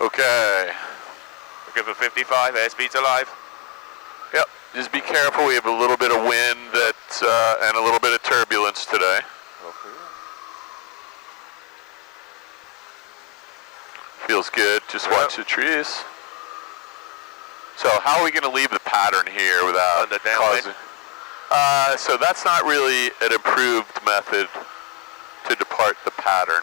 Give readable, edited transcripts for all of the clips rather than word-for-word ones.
Okay. We're good for 55, airspeed's alive. Yep, just be careful, we have a little bit of wind and a little bit of turbulence today. Okay. Feels good, just watch the trees. So how are we going to leave the pattern here without causing... so that's not really an improved method to depart the pattern.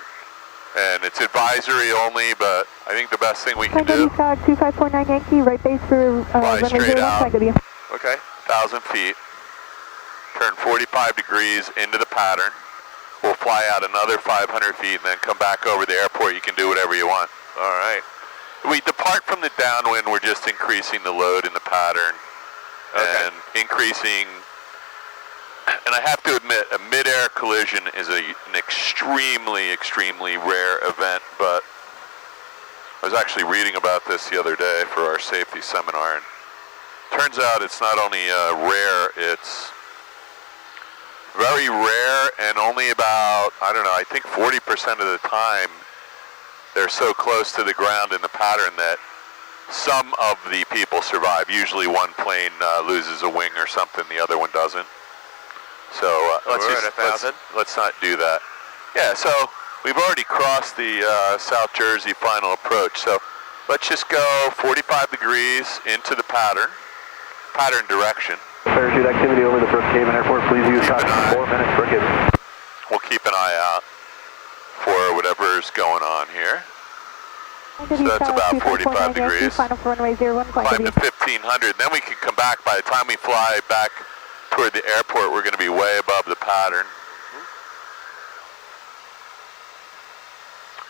And it's advisory only, but I think the best thing we can do... 2549 Yankee, right base for fly straight out. Okay. 1,000 feet. Turn 45 degrees into the pattern. We'll fly out another 500 feet and then come back over the airport. You can do whatever you want. All right. We depart from the downwind, we're just increasing the load in the pattern. Okay. And increasing, and I have to admit, a mid-air collision is an extremely, extremely rare event, but I was actually reading about this the other day for our safety seminar, and turns out it's not only rare, it's very rare, and only about, I don't know, I think 40% of the time, they're so close to the ground in the pattern that some of the people survive. Usually one plane loses a wing or something, the other one doesn't. So let's not do that. Yeah, so we've already crossed the South Jersey final approach. So let's just go 45 degrees into the pattern direction. Parachute activity over the Brookhaven Airport. Please use caution. 4 minutes, Brookhaven. We'll keep an eye out for whatever's going on here. So that's about 45 degrees. Climb to 1,500. Then we can come back. By the time we fly back toward the airport, we're going to be way above the pattern.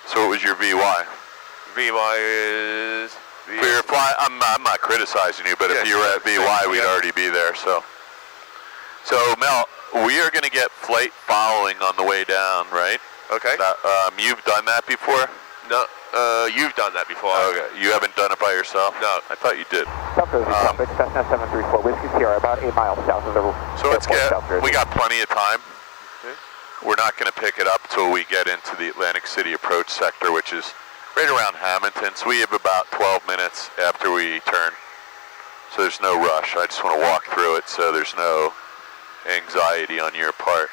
So what was your VY? VY is... For your fly, I'm not criticizing you, but if you were at VY, we'd already be there. So Mel, we are going to get flight following on the way down, right? Okay. You've done that before? No, you've done that before. Okay, you haven't done it by yourself? No. I thought you did. South Jersey traffic, Cessna 734, Whiskey Sierra, about 8 miles south of the So let's we got plenty of time. Okay. We're not going to pick it up till we get into the Atlantic City approach sector, which is right around Hamilton. So we have about 12 minutes after we turn. So there's no rush. I just want to walk through it so there's no anxiety on your part.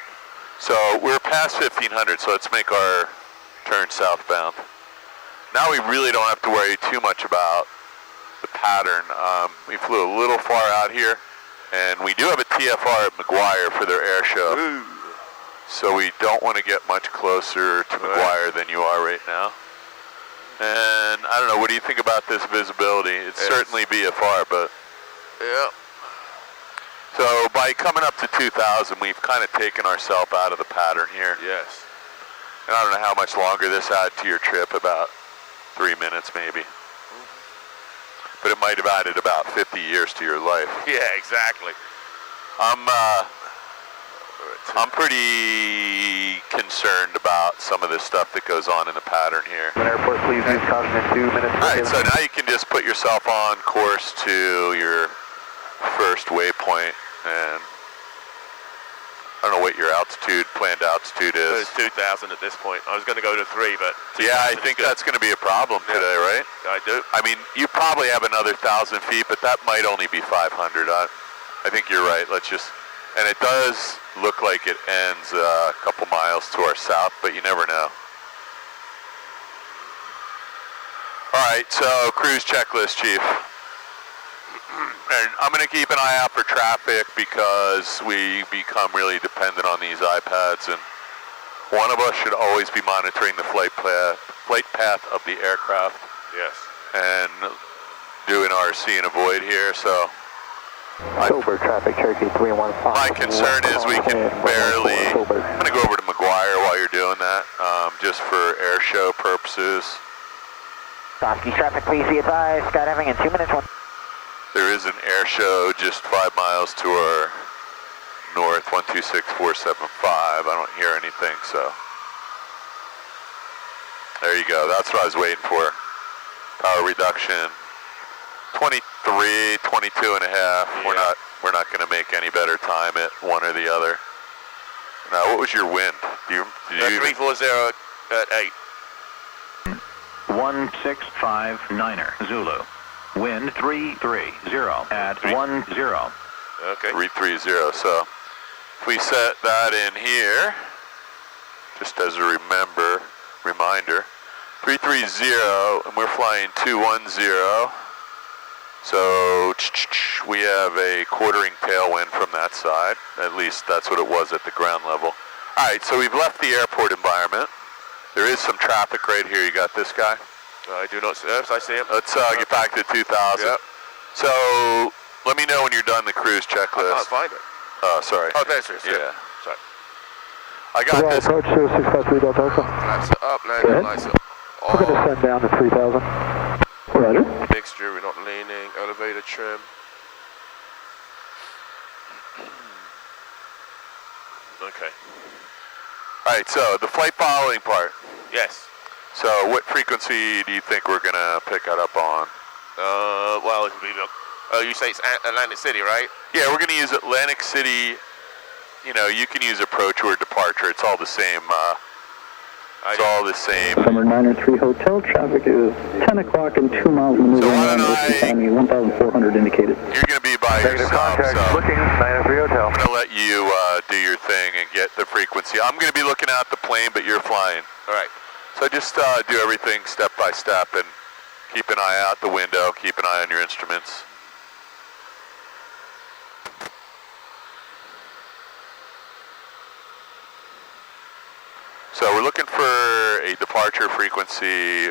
So we're past 1,500, so let's make our turn southbound. Now we really don't have to worry too much about the pattern. We flew a little far out here, and we do have a TFR at McGuire for their air show. Ooh. So we don't want to get much closer to McGuire than you are right now. And I don't know, what do you think about this visibility? It's certainly VFR, but... Yeah. So by coming up to 2,000, we've kind of taken ourselves out of the pattern here. Yes. And I don't know how much longer this added to your trip, about 3 minutes maybe. But it might have added about 50 years to your life. Yeah, exactly. I'm pretty concerned about some of this stuff that goes on in the pattern here. Airport, please use caution in 2 minutes. All right, so now you can just put yourself on course to your first waypoint, and I don't know what your planned altitude is. It's 2,000 at this point. I was going to go to 3, but... Yeah, I think that's going to be a problem today, right? I do. I mean, you probably have another 1,000 feet, but that might only be 500. I think you're right. Let's just... And it does look like it ends a couple miles to our south, but you never know. All right, so cruise checklist, Chief. And I'm going to keep an eye out for traffic because we become really dependent on these iPads, and one of us should always be monitoring the flight path of the aircraft. Yes. And doing our see and avoid here, so... Sober traffic, Cherokee 315. My concern is we can barely... I'm going to go over to McGuire while you're doing that, just for air show purposes. Sofsky traffic, please be advised. Skydiving in 2 minutes. There is an air show just 5 miles to our north, 126475. I don't hear anything, so... There you go, that's what I was waiting for. Power reduction. 23, 22 and a half. Yeah. We're not going to make any better time at one or the other. Now, what was your wind? Did you 340 at 8. 1659er Zulu. Wind 330 at 10. Okay. 330. So if we set that in here, just as a reminder, 330, and we're flying 210. So we have a quartering tailwind from that side. At least that's what it was at the ground level. All right, so we've left the airport environment. There is some traffic right here. You got this guy? I do not see him. I see him. Let's get back to 2000. Yep. So let me know when you're done the cruise checklist. I can't find it. Oh, sorry. Oh, there's it. Yeah. Sorry. I got this. Approach 0653 Delta Alpha. Flaps it up, landing lights up. We're going to send down to 3000. Roger. Mixture, we're not leaning. Elevator trim. Okay. All right, so the flight following part. Yes. So what frequency do you think we're going to pick that up on? Well, it'll be you say it's Atlantic City, right? Yeah, we're going to use Atlantic City. You know, you can use approach or departure. It's all the same. It's all the same. Summer 903 Hotel, traffic is 10 o'clock and 2 miles maneuvering So why around don't Ocean Academy, 1,400 indicated. You're going to be by Negative yourself, contact, so looking 903 Hotel. I'm going to let you do your thing and get the frequency. I'm going to be looking at the plane, but you're flying. All right. So just do everything step by step and keep an eye out the window, keep an eye on your instruments. So we're looking for a departure frequency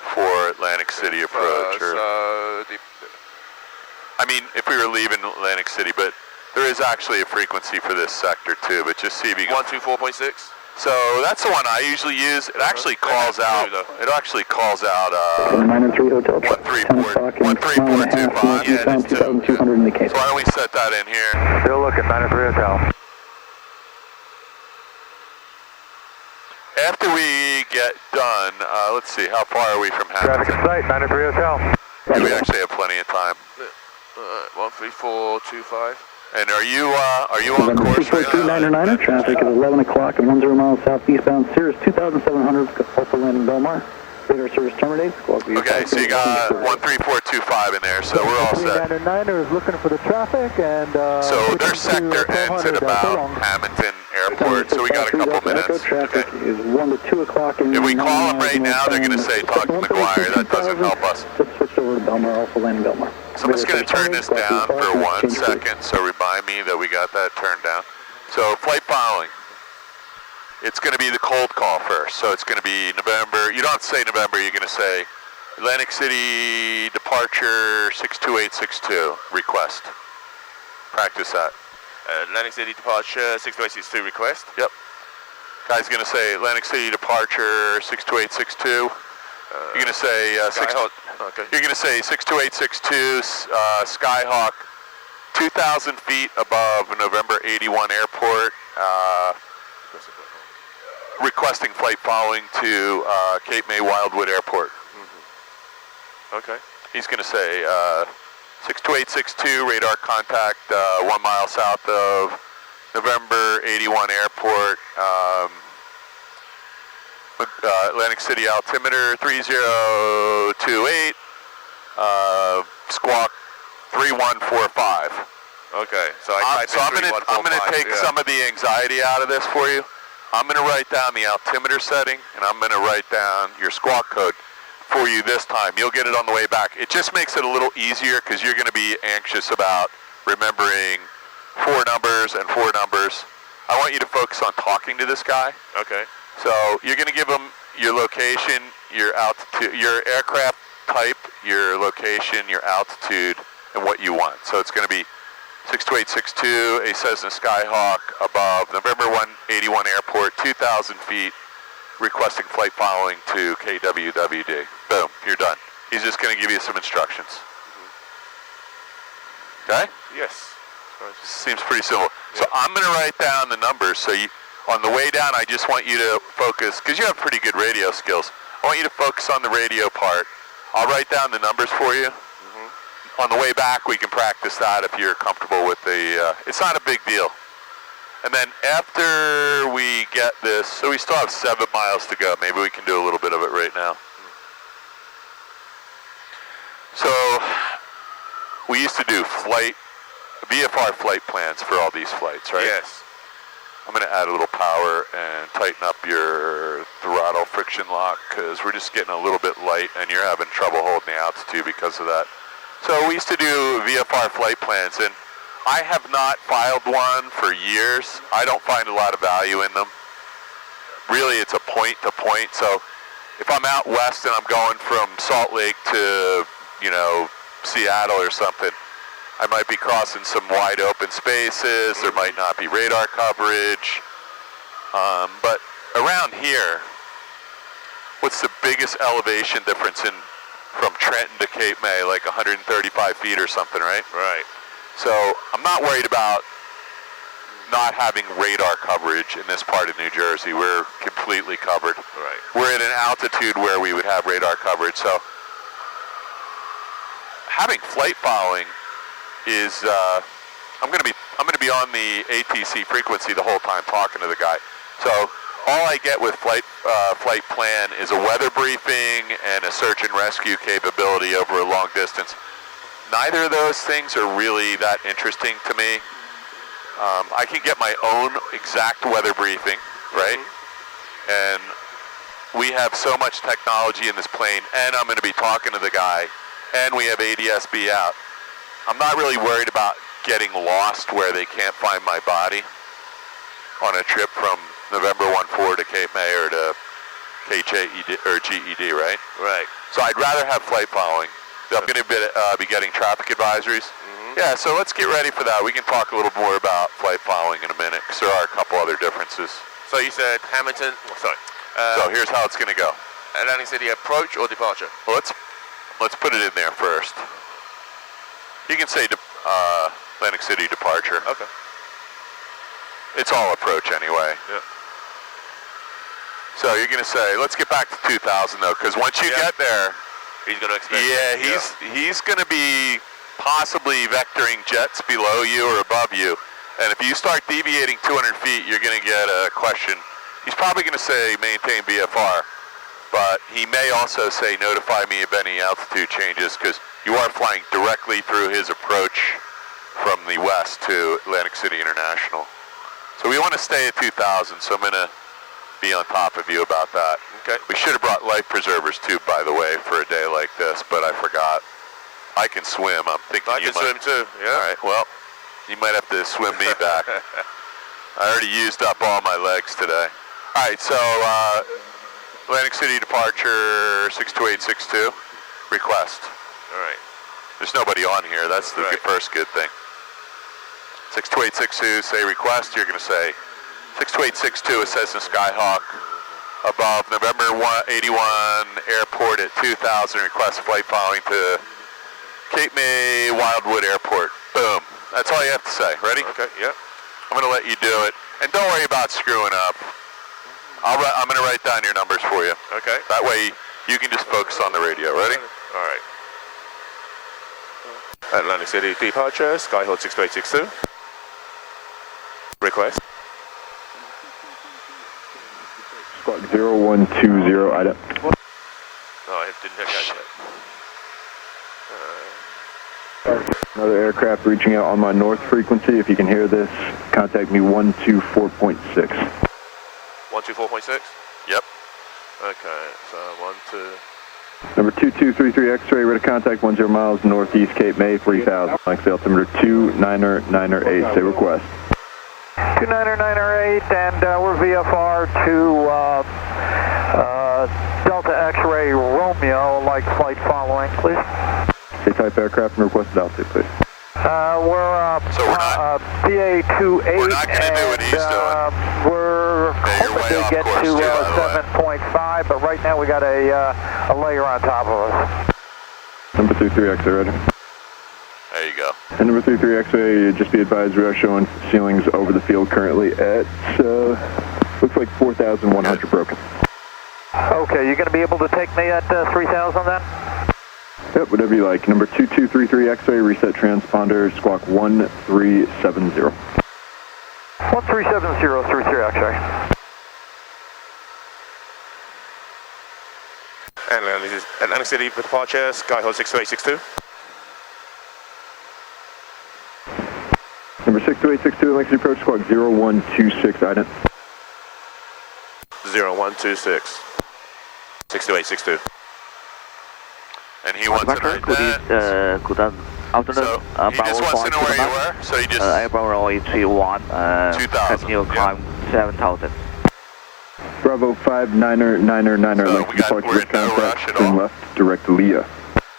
for Atlantic City approach. I mean, if we were leaving Atlantic City, but there is actually a frequency for this sector too, but just see if you can. 124.6? So that's the one I usually use. It actually calls out. It actually calls out. Summer 903 Hotel, traffic 10 o'clock and 1.5 miles, Yeah, that's 2,200 indicated. So why don't we set that in here? Still looking 903 Hotel. After we get done, let's see, how far are we from Traffic in Hamilton? sight, 903 Hotel. Yeah, we actually have plenty of time. 13425. And are you on November course right 243 now? traffic is 11 o'clock and 10 miles southeastbound. Cirrus 2,700, also landing Belmar. Radar service terminates. Okay, so you got 13425 in there, so we're all set. 399er is looking for the traffic and So their sector ends at about Hamilton Airport, so we got a couple minutes. Traffic Okay. is 1 to 2 o'clock. If we call them right now, they're going to say talk to McGuire. That doesn't help us. Just switched over to Belmar, also landing Belmar. So I'm just going to turn this down for 1 second, so remind me that we got that turned down. So flight following. It's going to be the cold call first, so it's going to be November. You don't have to say November, you're going to say Atlantic City departure 62862, request. Practice that. Atlantic City departure 62862 request. Yep. Guy's going to say Atlantic City departure 62862. You're going to say Okay. You're going to say 62862 Skyhawk 2,000 feet above November 81 Airport. Requesting flight following to Cape May Wildwood Airport. Okay. He's going to say 62862 radar contact 1 mile south of November 81 Airport. Atlantic City altimeter 3028. Squawk 3145. Okay. So I'm going to take some of the anxiety out of this for you. I'm going to write down the altimeter setting, and I'm going to write down your squawk code for you this time. You'll get it on the way back. It just makes it a little easier because you're going to be anxious about remembering 4 numbers and 4 numbers. I want you to focus on talking to this guy. Okay. So you're going to give him your location, your altitude, your aircraft type, your location, your altitude, and what you want. So it's going to be 62862, a Cessna Skyhawk above November 181 Airport, 2,000 feet, requesting flight following to KWWD. Boom, you're done. He's just going to give you some instructions. Okay? Yes. Seems pretty simple. So I'm going to write down the numbers. So you, on the way down, I just want you to focus, because you have pretty good radio skills. I want you to focus on the radio part. I'll write down the numbers for you. On the way back, we can practice that if you're comfortable with the, it's not a big deal. And then after we get this, so we still have 7 miles to go. Maybe we can do a little bit of it right now. we used to do VFR flight plans for all these flights, right? Yes. I'm going to add a little power and tighten up your throttle friction lock because we're just getting a little bit light and you're having trouble holding the altitude because of that. So we used to do VFR flight plans, and I have not filed one for years. I don't find a lot of value in them. Really, it's a point to point. So if I'm out west and I'm going from Salt Lake to, you know, Seattle or something, I might be crossing some wide open spaces. There might not be radar coverage. But around here, what's the biggest elevation difference from Trenton to Cape May? Like 135 feet or something, right? Right. So I'm not worried about not having radar coverage in this part of New Jersey. We're completely covered. Right. We're at an altitude where we would have radar coverage. So having flight following is I'm going to be on the ATC frequency the whole time talking to the guy. So all I get with flight plan is a weather briefing and a search and rescue capability over a long distance. Neither of those things are really that interesting to me. I can get my own exact weather briefing, right? And we have so much technology in this plane, and I'm going to be talking to the guy, and we have ADS-B out. I'm not really worried about getting lost where they can't find my body on a trip from November 1-4 to Cape May or to KJED or GED, right? Right. So I'd rather have flight following. I'm going to be getting traffic advisories. Yeah, so let's get ready for that. We can talk a little more about flight following in a minute because there are a couple other differences. So you said Hamilton, sorry. So here's how it's going to go. Atlantic City approach or departure? Well, let's put it in there first. You can say Atlantic City departure. Okay. It's all approach anyway. Yeah. So you're going to say, let's get back to 2000 though, because once you get there, he's going to expect. Yeah, he's going to be possibly vectoring jets below you or above you. And if you start deviating 200 feet, you're going to get a question. He's probably going to say maintain VFR, but he may also say notify me of any altitude changes because you are flying directly through his approach from the west to Atlantic City International. So we want to stay at 2000, so I'm going to be on top of you about that. Okay. We should have brought life preservers too, by the way, for a day like this, but I forgot. I can swim. I'm thinking I can swim too, yeah. All right, well, you might have to swim me back. I already used up all my legs today. All right, so Atlantic City departure 62862, request. All right. There's nobody on here. That's the first good thing. 62862, say request. You're going to say 62862, a Cessna Skyhawk above November 81 Airport at 2000, request flight following to Cape May Wildwood Airport. Boom. That's all you have to say. Ready? Okay, yeah. I'm going to let you do it. And don't worry about screwing up. I'm going to write down your numbers for you. Okay. That way you can just focus on the radio. Ready? All right. Atlantic City departure, Skyhawk 62862. Request. Squawk 0120, Ida. No, I didn't catch that. Another aircraft reaching out on my north frequency. If you can hear this, contact me 124.6. 124.6? Yep. Okay, so 12. Number 2233 X-ray, ready to contact 10 miles northeast Cape May, 3000. Flight altimeter 29908, say request. 29908, and we're VFR to Delta X-ray Romeo, like flight following, please. Say type aircraft and requested altitude, please. We're BA28, we're not gonna do what he's doing. We're hoping to get to 7.5, but right now we got a layer on top of us. Number 33 X-ray, ready. There you go. And number 33 X-ray, just be advised we are showing ceilings over the field currently at, looks like 4,100 broken. Okay, you're going to be able to take me at 3,000 then? Yep, whatever you like. Number 2233 X-ray, reset transponder, squawk 1370. 1370, 33 X-ray. Atlantic City departure, Skyhawk 62862. Number 62862, Lexington approach squawk 0126, ident. 0126. 62862. And he wants an ident. Good afternoon. So he just wants to know where you were, so he just... Airborne runway 31, 2000, continue climb 7000. Bravo 59er, 9er, So Lexington departure we're with in no rush contact, at turn all. left, direct to Leah.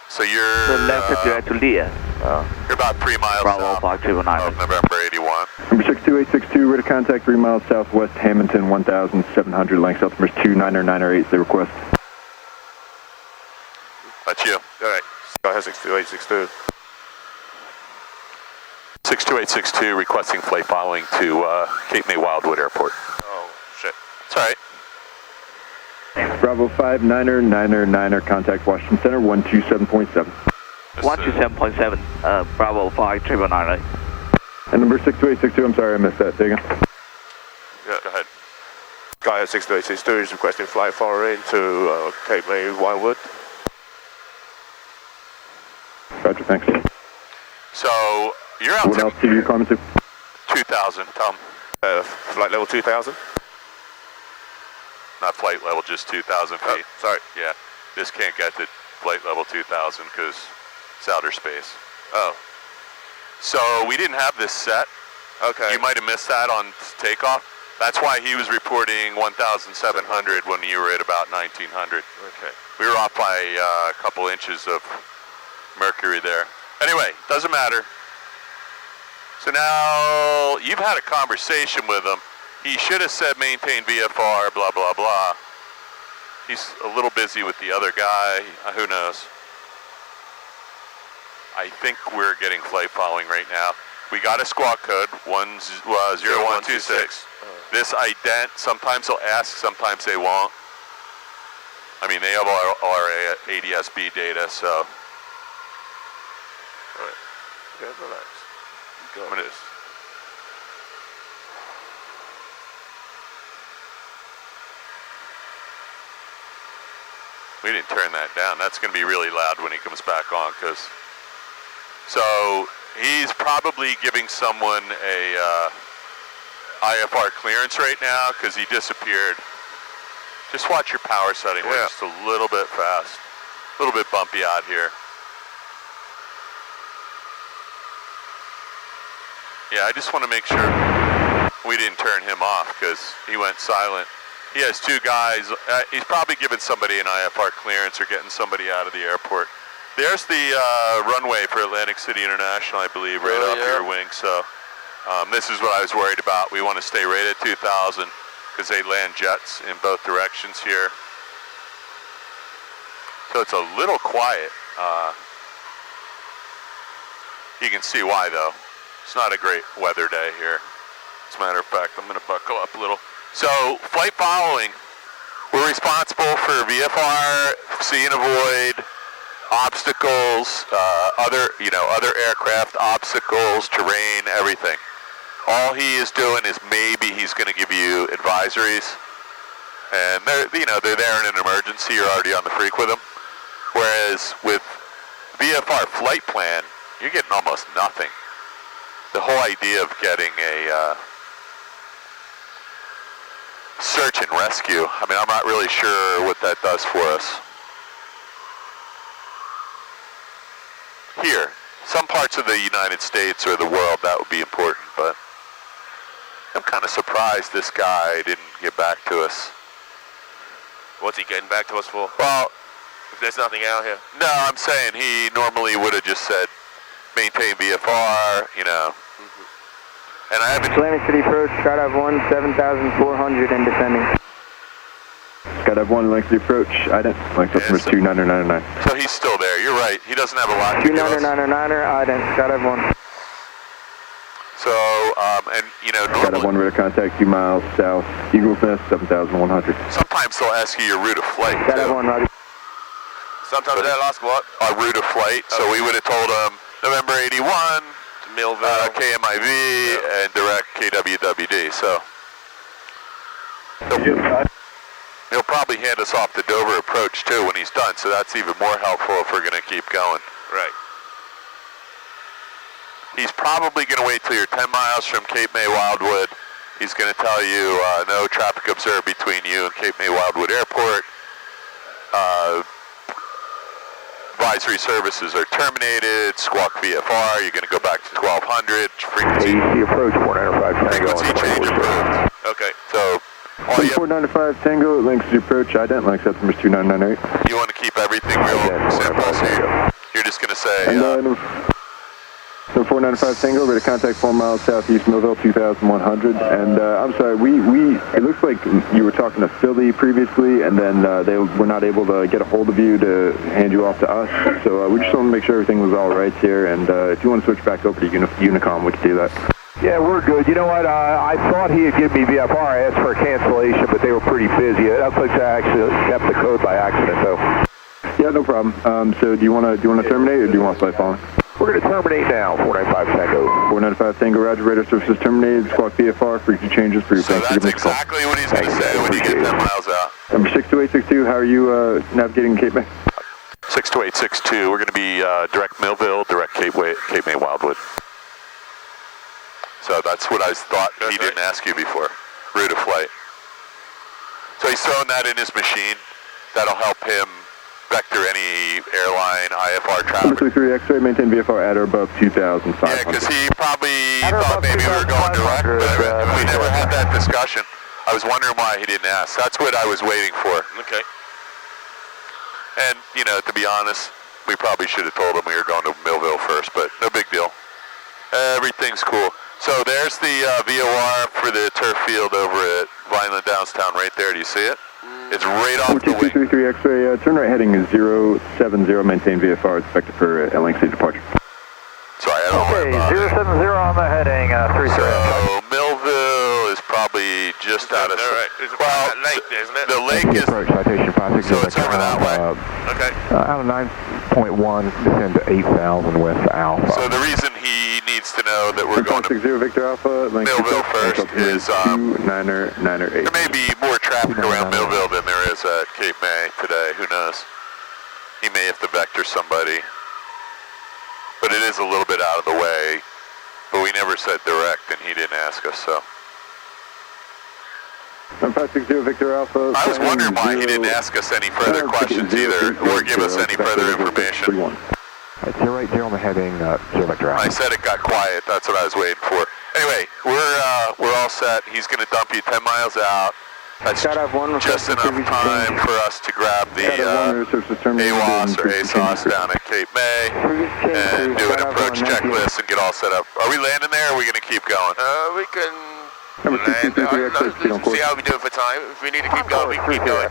So you're... left direct to Leah. You're about 3 miles Bravo south 529. of November 81. Number 62862, rate of contact 3 miles southwest Hamilton, 1700, length altimeter 29er, 9er8, request. That's you. All right. Go ahead, 62862. 62862 requesting flight following to Cape May Wildwood Airport. Oh, shit. It's all right. Bravo 59er, 9er, contact Washington Center, 127.7. 127.7, Bravo 5999. And number 62862, I'm sorry I missed that, say again. Yeah, go ahead. Go ahead, 62862 is requesting flight following to Cape May Wildwood. Roger, thanks. So you're out What to altitude are you climbing to? 2,000, Tom. Flight level 2000. Not flight level, just 2,000 feet. Oh, sorry. Yeah, this can't get to flight level 2,000 because it's outer space. Oh, So we didn't have this set. okay. You might have missed that on takeoff. That's why he was reporting 1,700 when you were at about 1,900. Okay. We were off by a couple inches of mercury there. Anyway, doesn't matter. So now you've had a conversation with him. He should have said maintain VFR, blah, blah, blah. He's a little busy with the other guy. Who knows? I think we're getting flight following right now. We got a squawk code, 0126. This ident, sometimes they'll ask, sometimes they won't. I mean, they have our ADS-B data, so. All right. Okay, relax. You got this. We didn't turn that down. That's going to be really loud when he comes back on, because. So he's probably giving someone a IFR clearance right now because he disappeared. Just watch your power setting. We're just a little bit fast, a little bit bumpy out here. Yeah, I just want to make sure we didn't turn him off because he went silent. He has two guys. He's probably giving somebody an IFR clearance or getting somebody out of the airport. There's the runway for Atlantic City International, I believe, right off your wing. So this is what I was worried about. We want to stay right at 2,000 because they land jets in both directions here. So it's a little quiet. You can see why, though. It's not a great weather day here. As a matter of fact, I'm going to buckle up a little. So flight following, we're responsible for VFR, see and avoid, obstacles, other aircraft obstacles, terrain, everything. All he is doing is maybe he's going to give you advisories, and they're there in an emergency. You're already on the freak with them. Whereas with VFR flight plan, you're getting almost nothing. The whole idea of getting a search and rescue, I mean, I'm not really sure what that does for us. Here, some parts of the United States or the world, that would be important, but I'm kind of surprised this guy didn't get back to us. What's he getting back to us for? Well, If there's nothing out here. no, I'm saying he normally would have just said, maintain VFR, you know. And I haven't... Atlantic City approach, skydive 1, 7,400 and descending. Skydive 1, Length of the approach, ident, length altimeter 2999. So he's still there, you're right. He doesn't have a lot to give us. 2999er, ident, skydive 1. So, and you know, Skydive 1, rate of contact 2 miles south, Eagle's Nest, 7,100. sometimes they'll ask you your route of flight, Skydive too. 1, roger. Sometimes they'll ask what? Our route of flight, so we would have told them November 81, To Millville. KMIV, and direct KWWD, so. He'll probably hand us off the Dover approach, too, when he's done, so that's even more helpful if we're going to keep going. Right. He's probably going to wait till you're 10 miles from Cape May Wildwood. He's going to tell you no traffic observed between you and Cape May Wildwood Airport. Advisory services are terminated. Squawk VFR. You're going to go back to 1200. Frequency. AEC approach 495 Tango. Frequency change approved. Okay. So, all you, 495 Tango, links to approach, ident, link set numbers 2998. you want to keep everything real simple. So you're just going to say. And 495 Tango, ready to contact 4 miles southeast Millville, 2100. And I'm sorry, it looks like you were talking to Philly previously, and then they were not able to get a hold of you to hand you off to us. So we just want to make sure everything was all right here. And if you want to switch back over to Unicom, we can do that. Yeah, we're good. You know what? I thought he had given me VFR. I asked for a cancellation, but they were pretty busy. That's like I actually kept the code by accident, though. Yeah, no problem. So do you want to terminate, or do you want to fly following? We're going to terminate now. 495 Tango. 495 Tango, Roger. Radar services terminated. Squawk VFR. Frequency changes for your So that's exactly what he's going to say when you get 10 miles out. Number 62862. How are you navigating Cape May? 62862. We're going to be direct Millville, direct Cape May Wildwood. So that's what I thought he didn't ask you before. Route of flight. So he's throwing that in his machine. That'll help him vector any airline IFR traffic. Number 33 X-ray, maintain VFR at or above 2,500. Yeah, because he probably thought maybe we were going direct, but we never had that discussion. I was wondering why he didn't ask. That's what I was waiting for. Okay. And, you know, to be honest, we probably should have told him we were going to Millville first, but no big deal. Everything's cool. So there's the VOR for the turf field over at Vineland Downstown right there. Do you see it? It's right off the wing. 4233 X-ray, turn right heading is 070, maintain VFR, expected for LNC departure. Sorry, I don't know. Okay, 070 on the heading, 33. So Millville is probably just out of... Well, lake, isn't it? The lake is... Citation 560. So it's over that way. Okay. Out of 9.1, descend to 8,000 with Alpha. So the reason he needs to know that we're going to 60 Victor Alpha, Millville first is... 2998. There may be more traffic around Millville than there is at Cape May today. Who knows? He may have to vector somebody. But it is a little bit out of the way. But we never said direct, and he didn't ask us, so... 560 Victor Alpha. I was wondering why he didn't ask us any further questions either, or give us any further information. It's 080 on the heading, 0 Victor Alpha. I said it got quiet, that's what I was waiting for. Anyway, we're all set. He's going to dump you 10 miles out. That's just enough time for us to grab the AWOS or ASOS down at Cape May and do an approach checklist and get all set up. Are we landing there, or are we going to keep going? We can Number land. See how we do it for time. If we need to keep going, we can keep going.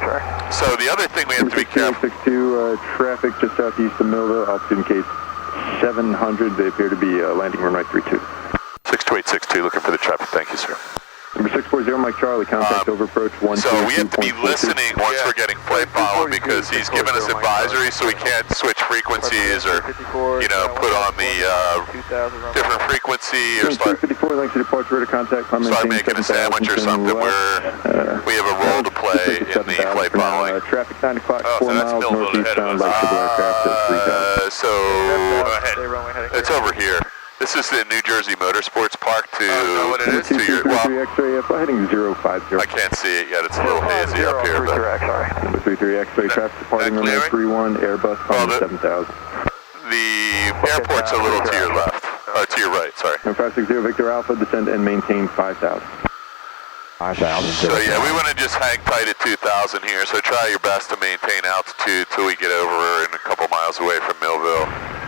So the other thing we have to be careful. 62, traffic just southeast of Millville, altitude in case 700. They appear to be landing runway 32. 62862, looking for the traffic. Thank you, sir. Number 640, Mike Charlie, contact over approach 1. So we have to be listening once we're getting flight followed, because he's given us advisory, so we can't switch frequencies or, you know, put on the different frequency or start 54, links to departure, ready to contact. start making a sandwich or something. We have a role to play in the flight following. Traffic 9 o'clock, Oh, 4 so that's miles Millville northeastbound ahead by civil aircraft at 3,000. So it's over here. This is the New Jersey Motorsports Park to your, well, X-ray, heading 050. I can't see it yet. It's a little hazy up here. But Number 33 X-ray, traffic departing runway 31, Airbus, on 7,000. the airport's a little to your left, or to your right, sorry. Number 560 Victor Alpha, descend and maintain 5,000. 5,000. So yeah, we want to just hang tight at 2,000 here, so try your best to maintain altitude till we get over and a couple miles away from Millville.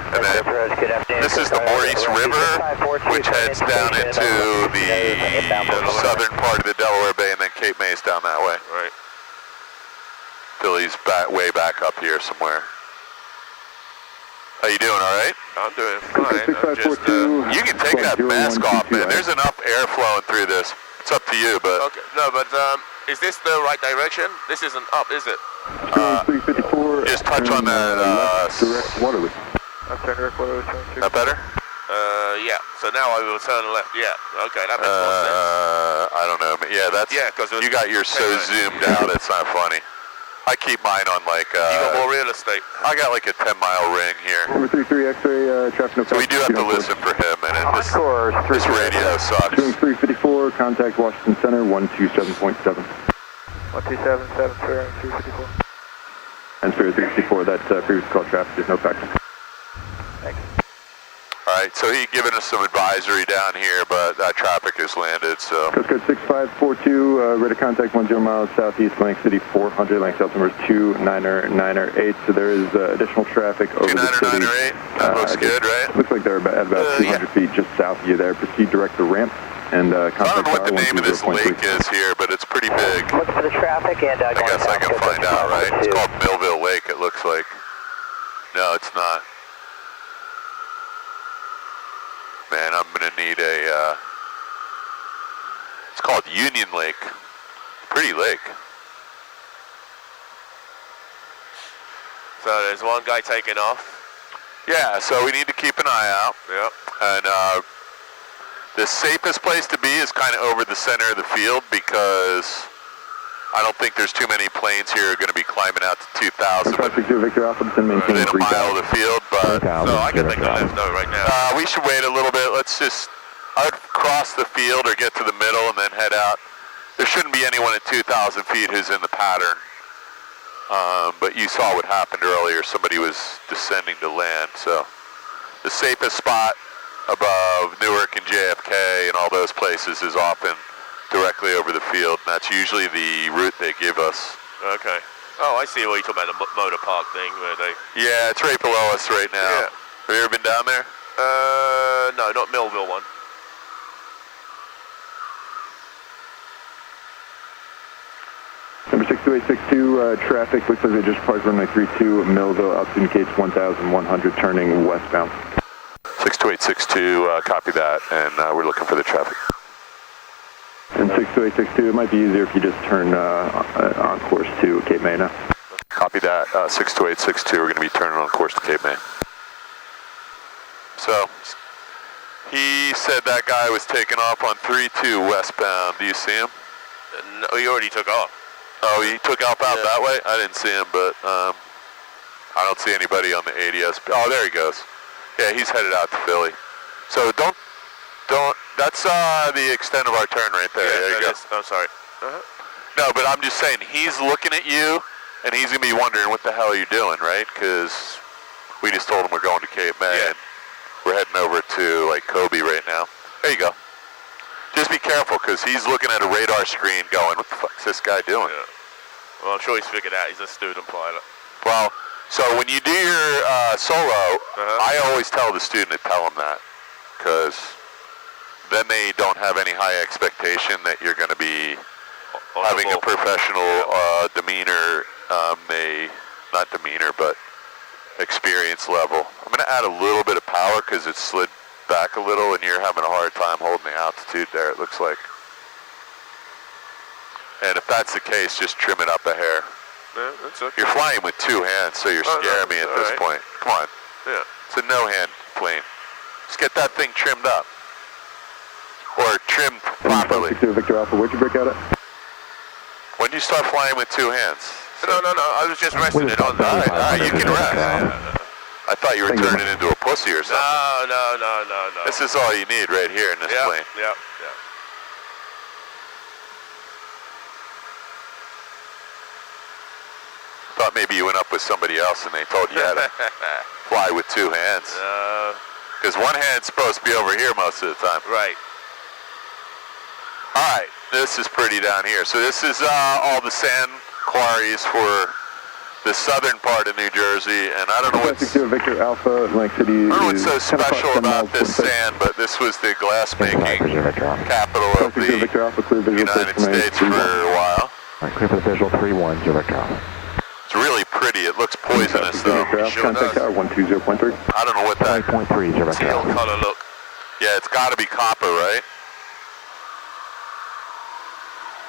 And then this is the Maurice River, which heads down into the southern part of the Delaware Bay, and then Cape May's down that way. Right. Philly's way back up here somewhere. How you doing, all right? I'm doing fine. I'm just, You can take that mask off, man. There's enough air flowing through this. It's up to you, but... Okay, no, but is this the right direction? This isn't up, is it? 354. Just touch on that, direct Waterloo. That better? Yeah. So now I will turn left. Yeah. Okay, that makes more sense. I don't know. Yeah, that's... Yeah, because you got yours so zoomed out, it's not funny. I keep mine on like, You got more real estate. I got like a 10-mile ring here. Number 33 X-ray, traffic no So we do have to listen for him, and this radio sucks. Doing 354, contact Washington Center, 127.7. 1277, sir, 354. And Spirit 354, that previous call traffic is no factor. Thanks. All right, so he giving us some advisory down here, but that traffic has landed, so. Coast Code 6542, rate of contact 10 miles southeast, Atlantic City 400, Atlantic South number is 29908. So there is additional traffic over the city. 29908, that looks good, right? Looks like they're at about 200 feet just south of you there. Proceed direct to ramp and I contact don't know what the name of this 120.3. lake is here, but it's pretty big. Look for the traffic and I guess I can find out, right? It's called Millville Lake, it looks like. No, it's not. Man, I'm gonna need a, it's called Union Lake. Pretty lake. So there's one guy taking off. Yeah, so we need to keep an eye out. Yep. And the safest place to be is kind of over the center of the field because I don't think there's too many planes here going to be climbing out to 2,000. Traffic to Victor Alpha, descend maintain Within a mile of the field, but So I can take the left though right now. we should wait a little bit. I'd cross the field or get to the middle and then head out. There shouldn't be anyone at 2,000 feet who's in the pattern. But you saw what happened earlier. Somebody was descending to land. So the safest spot above Newark and JFK and all those places is often directly over the field. And that's usually the route they give us. Okay. Oh, I see what you're talking about, the motor park thing where they... Yeah, it's right below us right now. Yeah. Have you ever been down there? No, not Millville one. Number 62862, traffic looks like they just parked runway 32, Millville, altitude indicates 1,100, turning westbound. 62862, copy that, and we're looking for the traffic. And 62862, it might be easier if you just turn on course to Cape May now. Copy that, 62862, we're going to be turning on course to Cape May. So, he said that guy was taking off on 32 westbound. Do you see him? No, he already took off. Oh, he took off out that way? I didn't see him, but I don't see anybody on the ADS. Oh, there he goes. Yeah, he's headed out to Philly. So that's the extent of our turn right there. Yeah, there you go. I'm sorry. No, but I'm just saying, he's looking at you, and he's going to be wondering what the hell are you doing, right? Because we just told him we're going to Cape May, and we're heading over to, like, Kobe right now. There you go. Just be careful, because he's looking at a radar screen going, what the fuck's this guy doing? Yeah. Well, I'm sure he's figured out he's a student pilot. Well, so when you do your solo, I always tell the student to tell them that, because then they don't have any high expectation that you're going to be having a professional demeanor, not demeanor, but experience level. I'm going to add a little bit of power because it slid back a little and you're having a hard time holding the altitude there, it looks like. And if that's the case, just trim it up a hair. Yeah, that's okay. You're flying with two hands, so you're scaring me at this point. Come on. Yeah. It's a no-hand plane. Just get that thing trimmed up. Or trimmed properly. Victor Alpha, where'd you break out at? When did you start flying with two hands? No, I was just resting it on the... All right, you can rest. I thought you were turning into a pussy or something. No. This is all you need right here in this plane. Yeah. Thought maybe you went up with somebody else and they told you how to fly with two hands. Because one hand's supposed to be over here most of the time. Right. All right, this is pretty down here. So this is all the sand quarries for the southern part of New Jersey, and I don't know what's Victor Alpha, Atlantic City. I don't know what's so special about this sand, but this was the glass-making capital of the United States for a while. Clear for the visual 3-1, Victor Alpha. It's really pretty. It looks poisonous, though. Contact tower 120.3. I don't know what that 20.3, Victor Steel Alpha. color look. Yeah, it's got to be copper, right?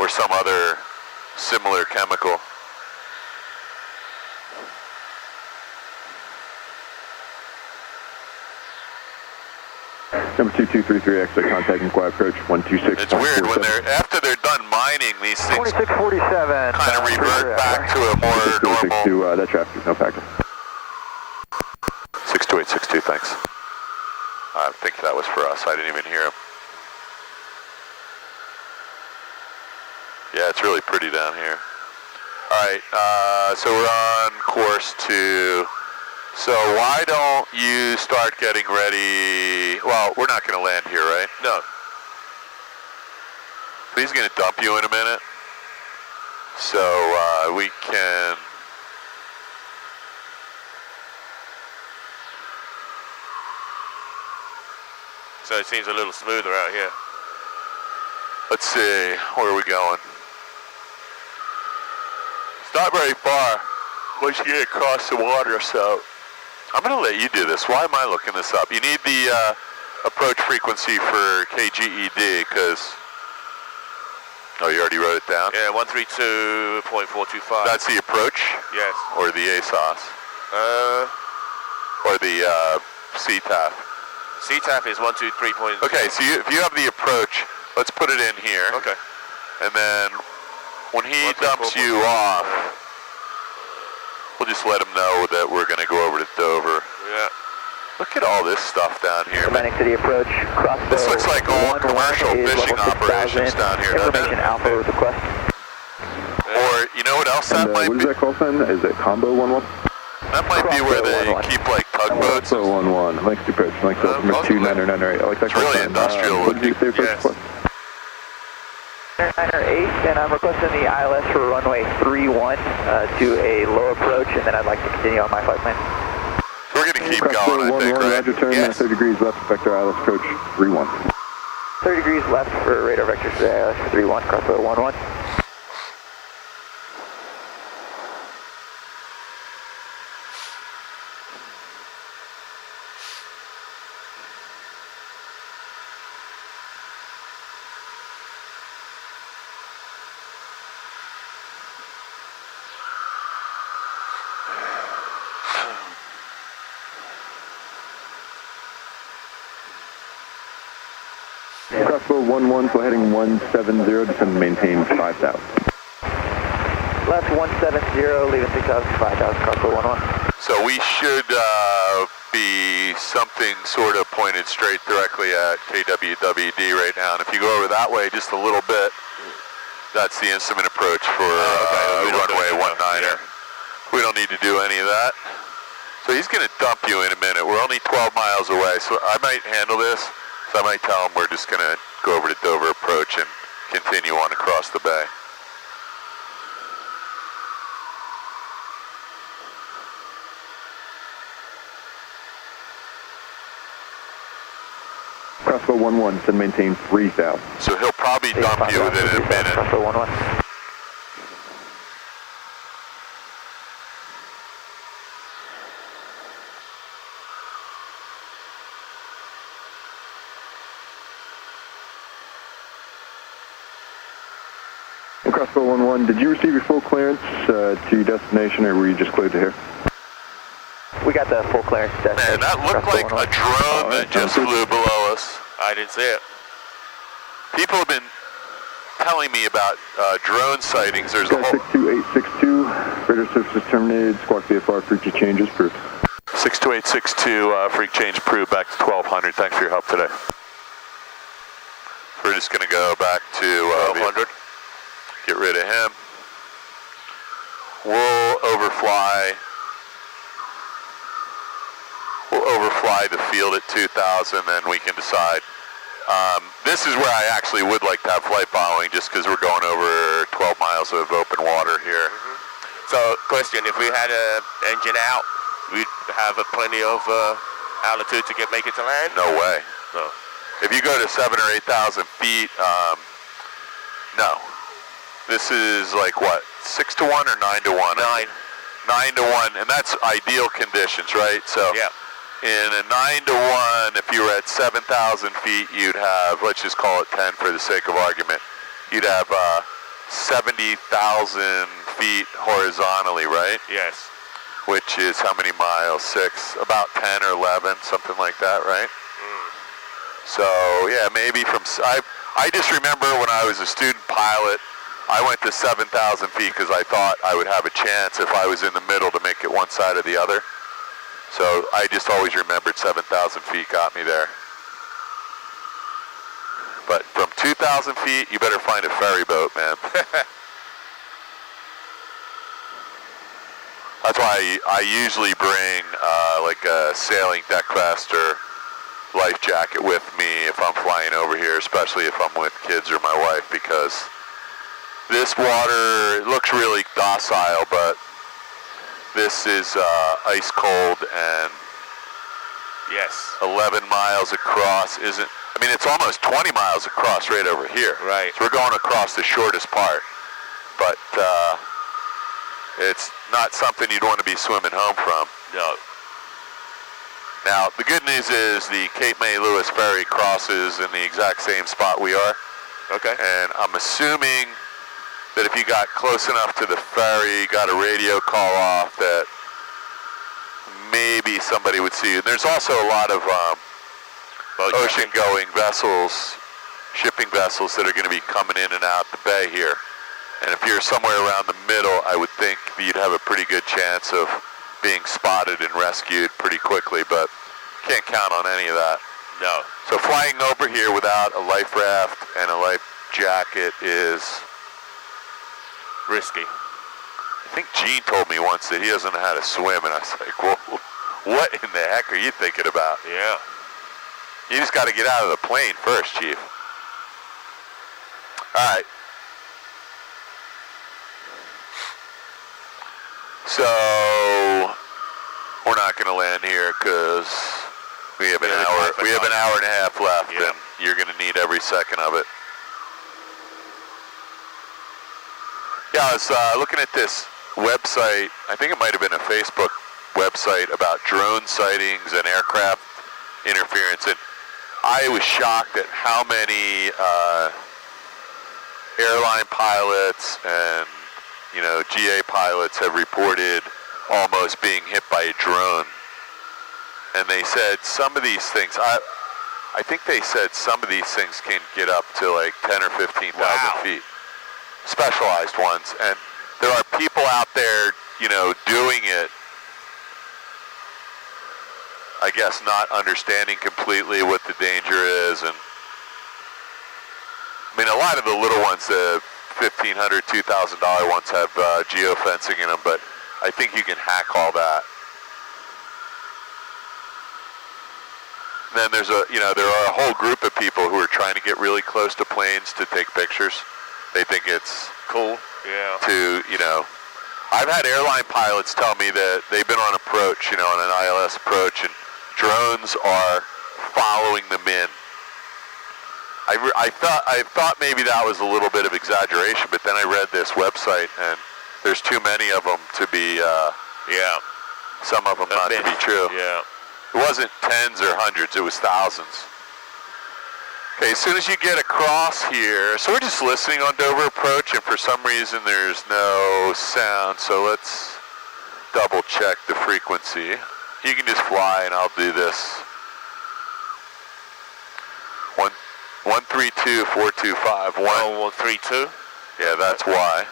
Or some other similar chemical. Number 2233, exit contact and quiet approach 126. It's weird when after they're done mining, these things 2647. kind of revert back to a more normal. That traffic is no factor. 62862, thanks. I think that was for us. I didn't even hear him. Yeah, it's really pretty down here. All right, so we're on course to. So why don't you start getting ready? Well, we're not going to land here, right? No. But he's going to dump you in a minute. So we can. So it seems a little smoother out here. Let's see, where are we going? It's not very far once you get across the water, so I'm going to let you do this. Why am I looking this up? You need the approach frequency for KGED, because... Oh, you already wrote it down? Yeah, 132.425. That's the approach? Yes. Or the ASOS? Or the CTAF? CTAF is 123. Okay, so if you have the approach, let's put it in here. Okay. And then when he dumps you off, we'll just let him know that we're going to go over to Dover. Yeah. Look at all this stuff down here. Atlantic City approach, crossbow. This looks like all commercial fishing operations down here, doesn't Information it? Alpha request. Or, you know what else that might What be? is that call sign? Is it combo 11? That might be where they keep like tugboats. So 11. Thanks to approach. Thanks to number 2998. I like that It's call really sign. industrial What did you say looking. first? Yes. 908, and I'm requesting the ILS for runway 31 to a low approach, and then I'd like to continue on my flight plan. We're going to keep Crossbow going, I think, 11, right? Roger, turn Yes. 30 degrees left, vector ILS approach 31. 30 degrees left for radar vector to the ILS for 31, crossbow 11. Crossbow 11, so heading 170, descend and maintain 5,000. Left 170, leaving 6,000, 5,000, crossbow 11. So we should be something sort of pointed straight directly at KWWD right now. And if you go over that way just a little bit, that's the instrument approach for runway 19er. Yeah. We don't need to do any of that. So he's going to dump you in a minute. We're only 12 miles away, so I might handle this. So I might tell him we're just going to go over to Dover approach and continue on across the bay. Crossbow 11, descend and maintain 3,000. So he'll probably dump you within a minute. Crossbow 11. Crossbow 11, did you receive your full clearance to your destination, or were you just cleared to here? We got the full clearance destination. Man, that looked like a drone that just flew below us. I didn't see it. People have been telling me about drone sightings. There's a Sky whole 62862, radar services terminated, squawk VFR, frequency changes, approved. 62862, freak change approved, back to 1200. Thanks for your help today. We're just going to go back to 1200. Get rid of him. We'll overfly the field at 2000, then we can decide. This is where I actually would like to have flight following, just because we're going over 12 miles of open water here. So, question, if we had an engine out, we'd have plenty of altitude to make it to land? No way. No. If you go to 7,000 or 8,000 feet, no. This is like what, 6 to 1 or 9 to 1? 9. 9 to 1, and that's ideal conditions, right? So Yeah. in a 9 to 1, if you were at 7,000 feet, you'd have, let's just call it 10 for the sake of argument, you'd have 70,000 feet horizontally, right? Yes. Which is how many miles? 6, about 10 or 11, something like that, right? So yeah, maybe from, I just remember when I was a student pilot, I went to 7,000 feet because I thought I would have a chance if I was in the middle to make it one side or the other. So I just always remembered 7,000 feet got me there. But from 2,000 feet, you better find a ferry boat, man. That's why I usually bring like a sailing deck vest or life jacket with me if I'm flying over here, especially if I'm with kids or my wife, because this water, it looks really docile, but this is ice cold, and yes, 11 miles across isn't, I mean, it's almost 20 miles across right over here. Right. So we're going across the shortest part, but it's not something you'd want to be swimming home from. No. Now, the good news is the Cape May Lewis ferry crosses in the exact same spot we are. Okay. And I'm assuming that if you got close enough to the ferry, got a radio call off, that maybe somebody would see you. There's also a lot of ocean-going vessels, shipping vessels that are going to be coming in and out the bay here. And if you're somewhere around the middle, I would think you'd have a pretty good chance of being spotted and rescued pretty quickly, but can't count on any of that. No. So flying over here without a life raft and a life jacket is risky. I think Gene told me once that he doesn't know how to swim, and I was like, well, what in the heck are you thinking about? Yeah. You just got to get out of the plane first, Chief. All right. So we're not going to land here because we have an hour. We have an hour and a half left, and you're going to need every second of it. Yeah, I was looking at this website. I think it might have been a Facebook website about drone sightings and aircraft interference, and I was shocked at how many airline pilots and GA pilots have reported almost being hit by a drone. And they said some of these things, I think they said some of these things can get up to like 10 or 15,000 feet. Specialized ones. And there are people out there, doing it, I guess not understanding completely what the danger is. And I mean, a lot of the little ones, the $1,500, $2,000 ones have geofencing in them, but I think you can hack all that. And then there's there are a whole group of people who are trying to get really close to planes to take pictures. They think it's cool. Yeah. To, I've had airline pilots tell me that they've been on approach, on an ILS approach, and drones are following them in. I thought maybe that was a little bit of exaggeration, but then I read this website, and there's too many of them to be, some of them not to be true. Yeah. It wasn't tens or hundreds, it was thousands. Okay, as soon as you get across here, so we're just listening on Dover Approach, and for some reason there's no sound, so let's double check the frequency. You can just fly, and I'll do this. 132-425. 132? Yeah, that's why.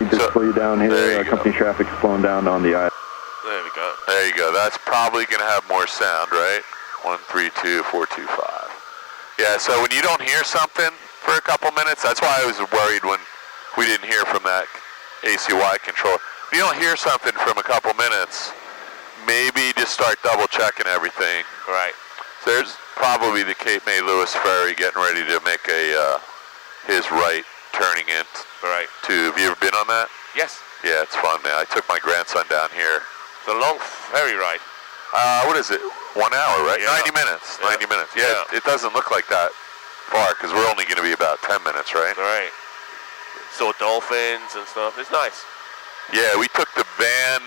You just flew down here, company traffic's slowing down on the island. There we go. There you go. That's probably going to have more sound, right? 132-425. Yeah, so when you don't hear something for a couple minutes, that's why I was worried when we didn't hear from that ACY controller. If you don't hear something from a couple minutes, maybe just start double checking everything. Right. So there's probably the Cape May Lewis ferry getting ready to make his right turning in. Right. Have you ever been on that? Yes. Yeah, it's fun, man. I took my grandson down here. It's a long ferry ride. What is it? 1 hour, right? Yeah. 90 minutes. Yeah. 90 minutes. Yeah, it doesn't look like that far because we're only going to be about 10 minutes, right? Right. Saw dolphins and stuff. It's nice. Yeah, we took the van,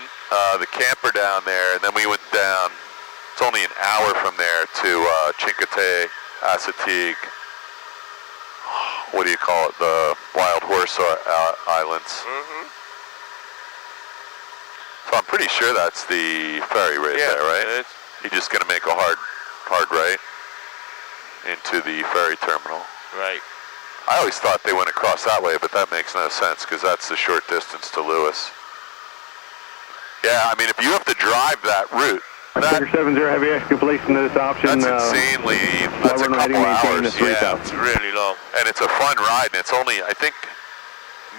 the camper down there, and then we went down. It's only an hour from there to Chincoteague, Assateague. What do you call it? The Wild Horse Islands. Mm-hmm. So I'm pretty sure that's the ferry right there, right? You're just going to make a hard right? into the ferry terminal. Right. I always thought they went across that way, but that makes no sense because that's the short distance to Lewis. Yeah, I mean, if you have to drive that route, Tiger 70 Heavy X completion of this option. That's insanely, that's a couple hours. Yeah, it's really long. And it's a fun ride, and it's only, I think,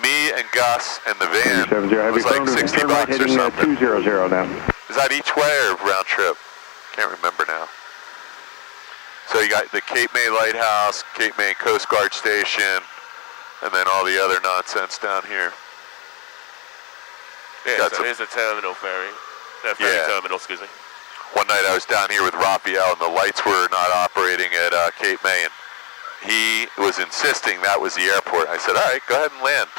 me and Gus and the van, Heavy was like 60 right bucks or heading something. 200 now. Is that each way or round trip? Can't remember now. So you got the Cape May Lighthouse, Cape May Coast Guard Station, and then all the other nonsense down here. Yeah, so here's a terminal ferry. Ferry terminal, excuse me. One night I was down here with Raphael and the lights were not operating at Cape May, and he was insisting that was the airport. I said, all right, go ahead and land.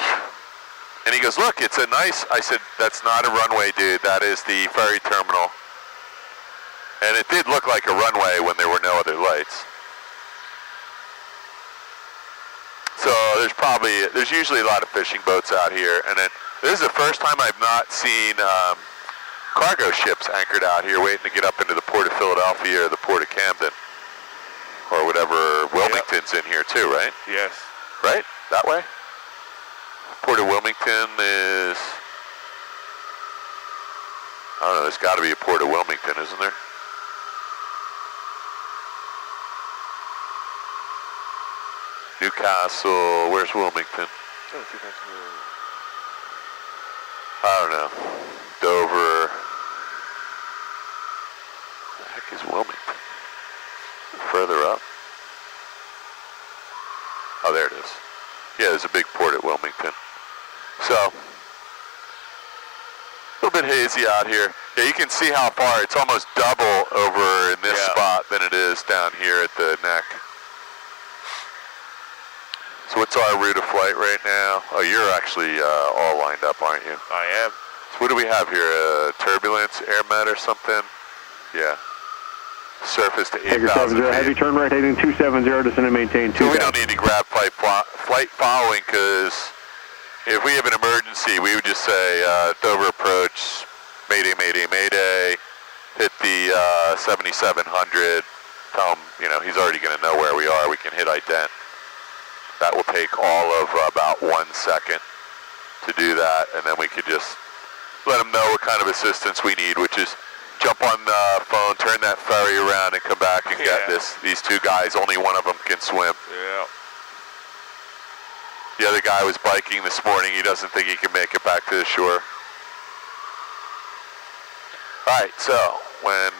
And he goes, look, it's a nice, I said, that's not a runway, dude. That is the ferry terminal. And it did look like a runway when there were no other lights. So there's usually a lot of fishing boats out here. And then this is the first time I've not seen cargo ships anchored out here waiting to get up into the Port of Philadelphia or the Port of Camden. Or whatever, Wilmington's in here too, right? Yes. Right? That way? Port of Wilmington is, I don't know, there's got to be a Port of Wilmington, isn't there? Newcastle, where's Wilmington? I don't know. Dover. What the heck is Wilmington? Further up? Oh, there it is. Yeah, there's a big port at Wilmington. So, a little bit hazy out here. Yeah, you can see how far, it's almost double over in this spot than it is down here at the neck. So what's our route of flight right now? Oh, you're actually all lined up, aren't you? I am. So what do we have here? Turbulence, air med or something? Yeah. Surface to 8,000 feet. Heavy turn right heading 270, descend and maintain 2,000. So we don't need to grab flight following, because if we have an emergency, we would just say Dover approach, mayday, mayday, mayday, hit the 7700, tell him, you know, he's already going to know where we are, we can hit ident. That will take all of about 1 second to do that, and then we could just let him know what kind of assistance we need, which is jump on the phone, turn that ferry around, and come back and get these two guys. Only one of them can swim. Yeah. The other guy was biking this morning. He doesn't think he can make it back to the shore. All right, so when,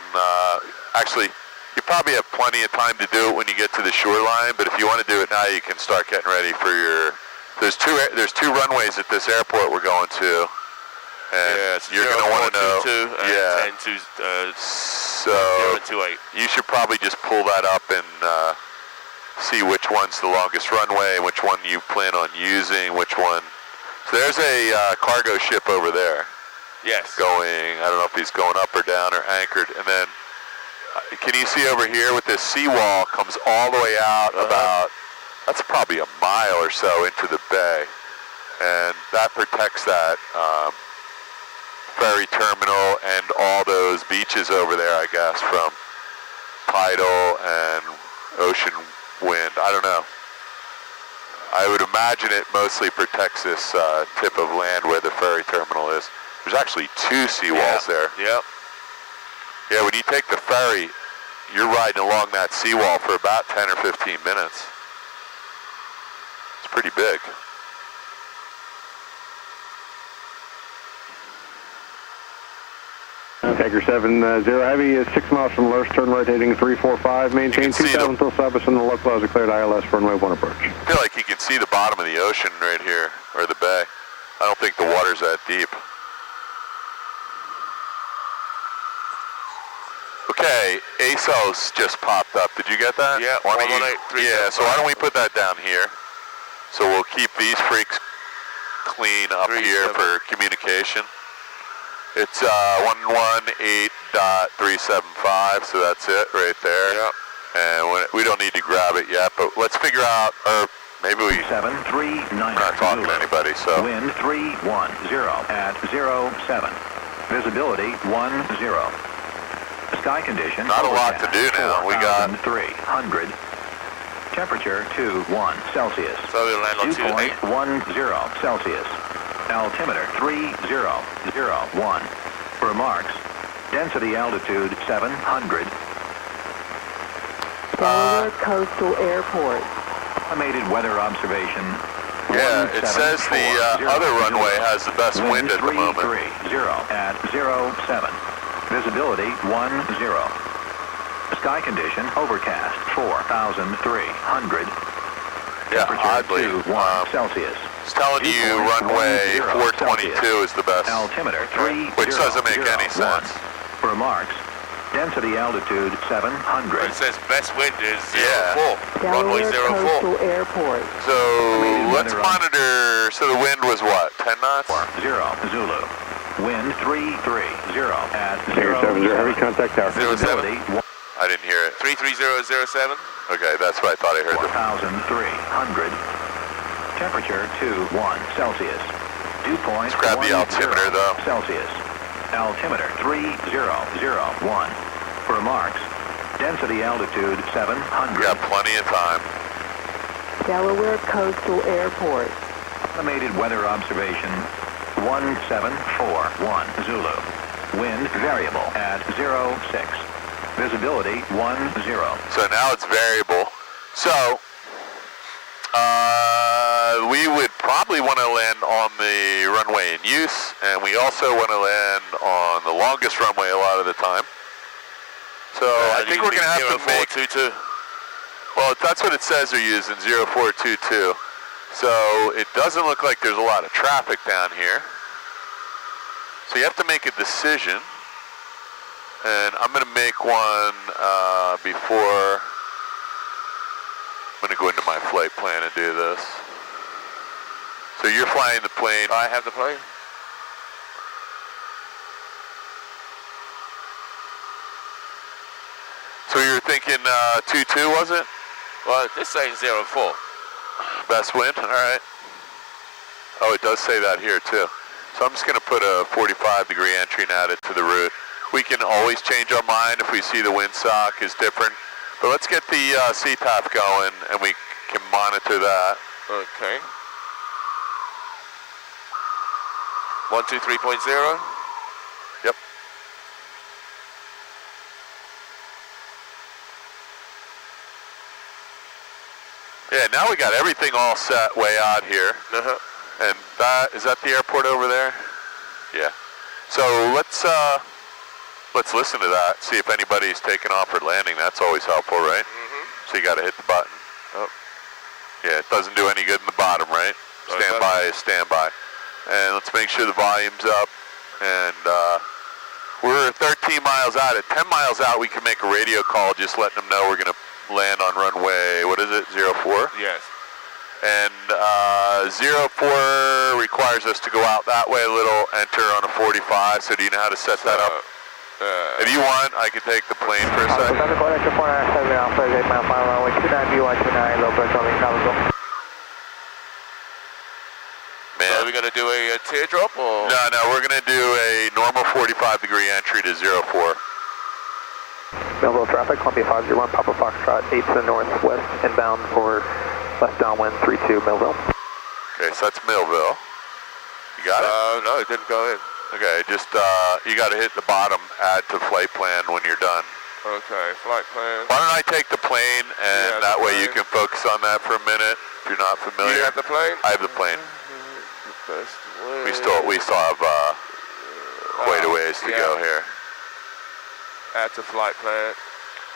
actually, you probably have plenty of time to do it when you get to the shoreline, but if you want to do it now, you can start getting ready for your, there's two runways at this airport we're going to. And you're going to want to know. So 028. you should probably just pull that up and see which one's the longest runway, which one you plan on using, which one. So there's a cargo ship over there. Yes. Going, I don't know if he's going up or down or anchored. And then, can you see over here with this seawall comes all the way out about, that's probably a mile or so into the bay. And that protects that ferry terminal and all those beaches over there, I guess, from tidal and ocean wind. I don't know. I would imagine it mostly protects this tip of land where the ferry terminal is. There's actually two seawalls there. Yep. Yeah, when you take the ferry, you're riding along that seawall for about 10 or 15 minutes. It's pretty big. Tiger 70 Heavy is 6 miles from Lurch, turn right heading 345, maintain 2,000 until service and the local clouds declared ILS for runway 1 approach. I feel like you can see the bottom of the ocean right here, or the bay. I don't think the water's that deep. Okay, ASOS just popped up. Did you get that? Yeah, 118. Yeah, so why don't we put that down here? So we'll keep these freaks clean up here for communication. It's 118.375, so that's it right there. Yep. And we don't need to grab it yet, but let's figure out, or maybe we... 739. We're not talking to anybody, so... Wind 310 at 07. Visibility 10. Sky condition. Not a lot to do now. We got 300 Temperature 21 Celsius. So we'll land on Dew point 10 Celsius. Altimeter 3001. For remarks, density altitude 700. Delaware Coastal Airport. Estimated weather observation. Yeah, it says the other runway has the best wind at the moment. 330 at 07. Visibility 10. Sky condition overcast 4,300. Yeah, oddly. 21 Celsius. It's telling you runway 422 is the best, Altimeter 3, which doesn't make any sense. For remarks, density altitude 700. It says best wind is 04. Runway Delaware 04. Coastal Airport. So let's monitor. So the wind was what? 10 knots? 0 Zulu. Wind 330 at 070 heavy contact tower. Visibility I didn't hear it. 33007. Okay, that's what I thought I heard. 1,300. Temperature 21 Celsius. Dew point Let's grab the 10 altimeter, though. Celsius. Altimeter 3001. For remarks, density altitude 700. We got plenty of time. Delaware Coastal Airport. Estimated weather observation 1741 Zulu. Wind variable at 06. Visibility 10. So now it's variable. So we would probably want to land on the runway in use, and we also want to land on the longest runway a lot of the time. So I think we're going to have to make... 0422. Well, that's what it says they're using, 0422. So it doesn't look like there's a lot of traffic down here. So you have to make a decision. And I'm going to make one before... I'm going to go into my flight plan and do this. So you're flying the plane. I have the plane. So you're thinking 22, was it? Well, this saying 04. Best wind? All right. Oh, it does say that here, too. So I'm just going to put a 45-degree entry and add it to the route. We can always change our mind if we see the windsock is different. But let's get the CTAF going, and we can monitor that. Okay. 123.0. Yep. Yeah, now we got everything all set way out here. And is that the airport over there? Yeah. So let's listen to that, see if anybody's taking off or landing. That's always helpful, right? So you got to hit the button. Oh. Yeah, it doesn't do any good in the bottom, right? Standby is standby. And let's make sure the volume's up. And we're 13 miles out. At 10 miles out, we can make a radio call just letting them know we're going to land on runway, what is it, 04? Yes. And 04 requires us to go out that way a little, enter on a 45. So do you know how to set that up? If you want, I can take the plane for a second. Man. So are we going to do a teardrop or? No, we're going to do a normal 45-degree entry to 04. Millville traffic, Columbia 501, Papa Foxtrot, 8 to the northwest, inbound for left downwind 32 Millville. Okay, so that's Millville. You got it? No, it didn't go in. Okay, just, you got to hit the bottom, add to flight plan when you're done. Okay, flight plan. Why don't I take the plane, and that way you can focus on that for a minute, if you're not familiar. You have the plane? I have the plane. We still have quite a ways to go here. Add to flight plan.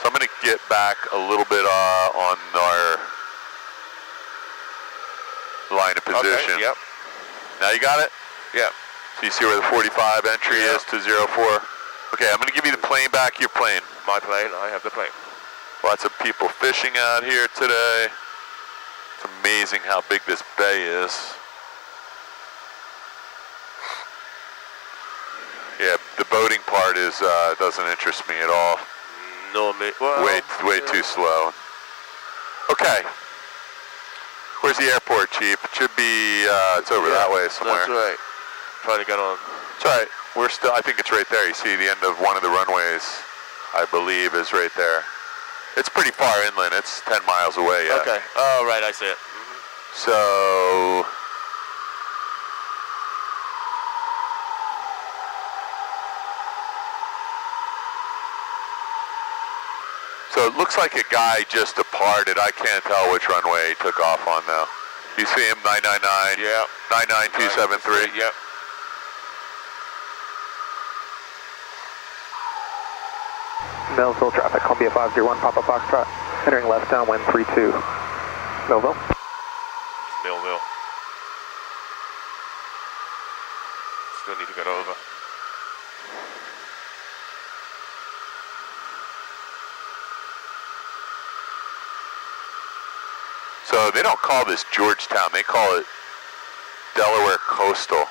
So I'm going to get back a little bit on our line of position. Okay, yep. Now you got it? Yep. So you see where the 45 entry is to 04? Okay, I'm going to give you the plane back, your plane. My plane, I have the plane. Lots of people fishing out here today. It's amazing how big this bay is. Yeah, the boating part is doesn't interest me at all. No, well, way too slow. Okay. Where's the airport, Chief? It should be, it's over that way somewhere. That's right. Trying to get on. It's all right. We're still, I think it's right there. You see the end of one of the runways, I believe, is right there. It's pretty far inland. It's 10 miles away, yeah. Okay. Oh, right, I see it. So... So it looks like a guy just departed. I can't tell which runway he took off on now. You see him, 999? Yeah. 99273? Yep. Melville traffic, Columbia 501, Papa Foxtrot, entering left downwind 32. Melville. Millville. Still need to get over. So they don't call this Georgetown, they call it Delaware Coastal.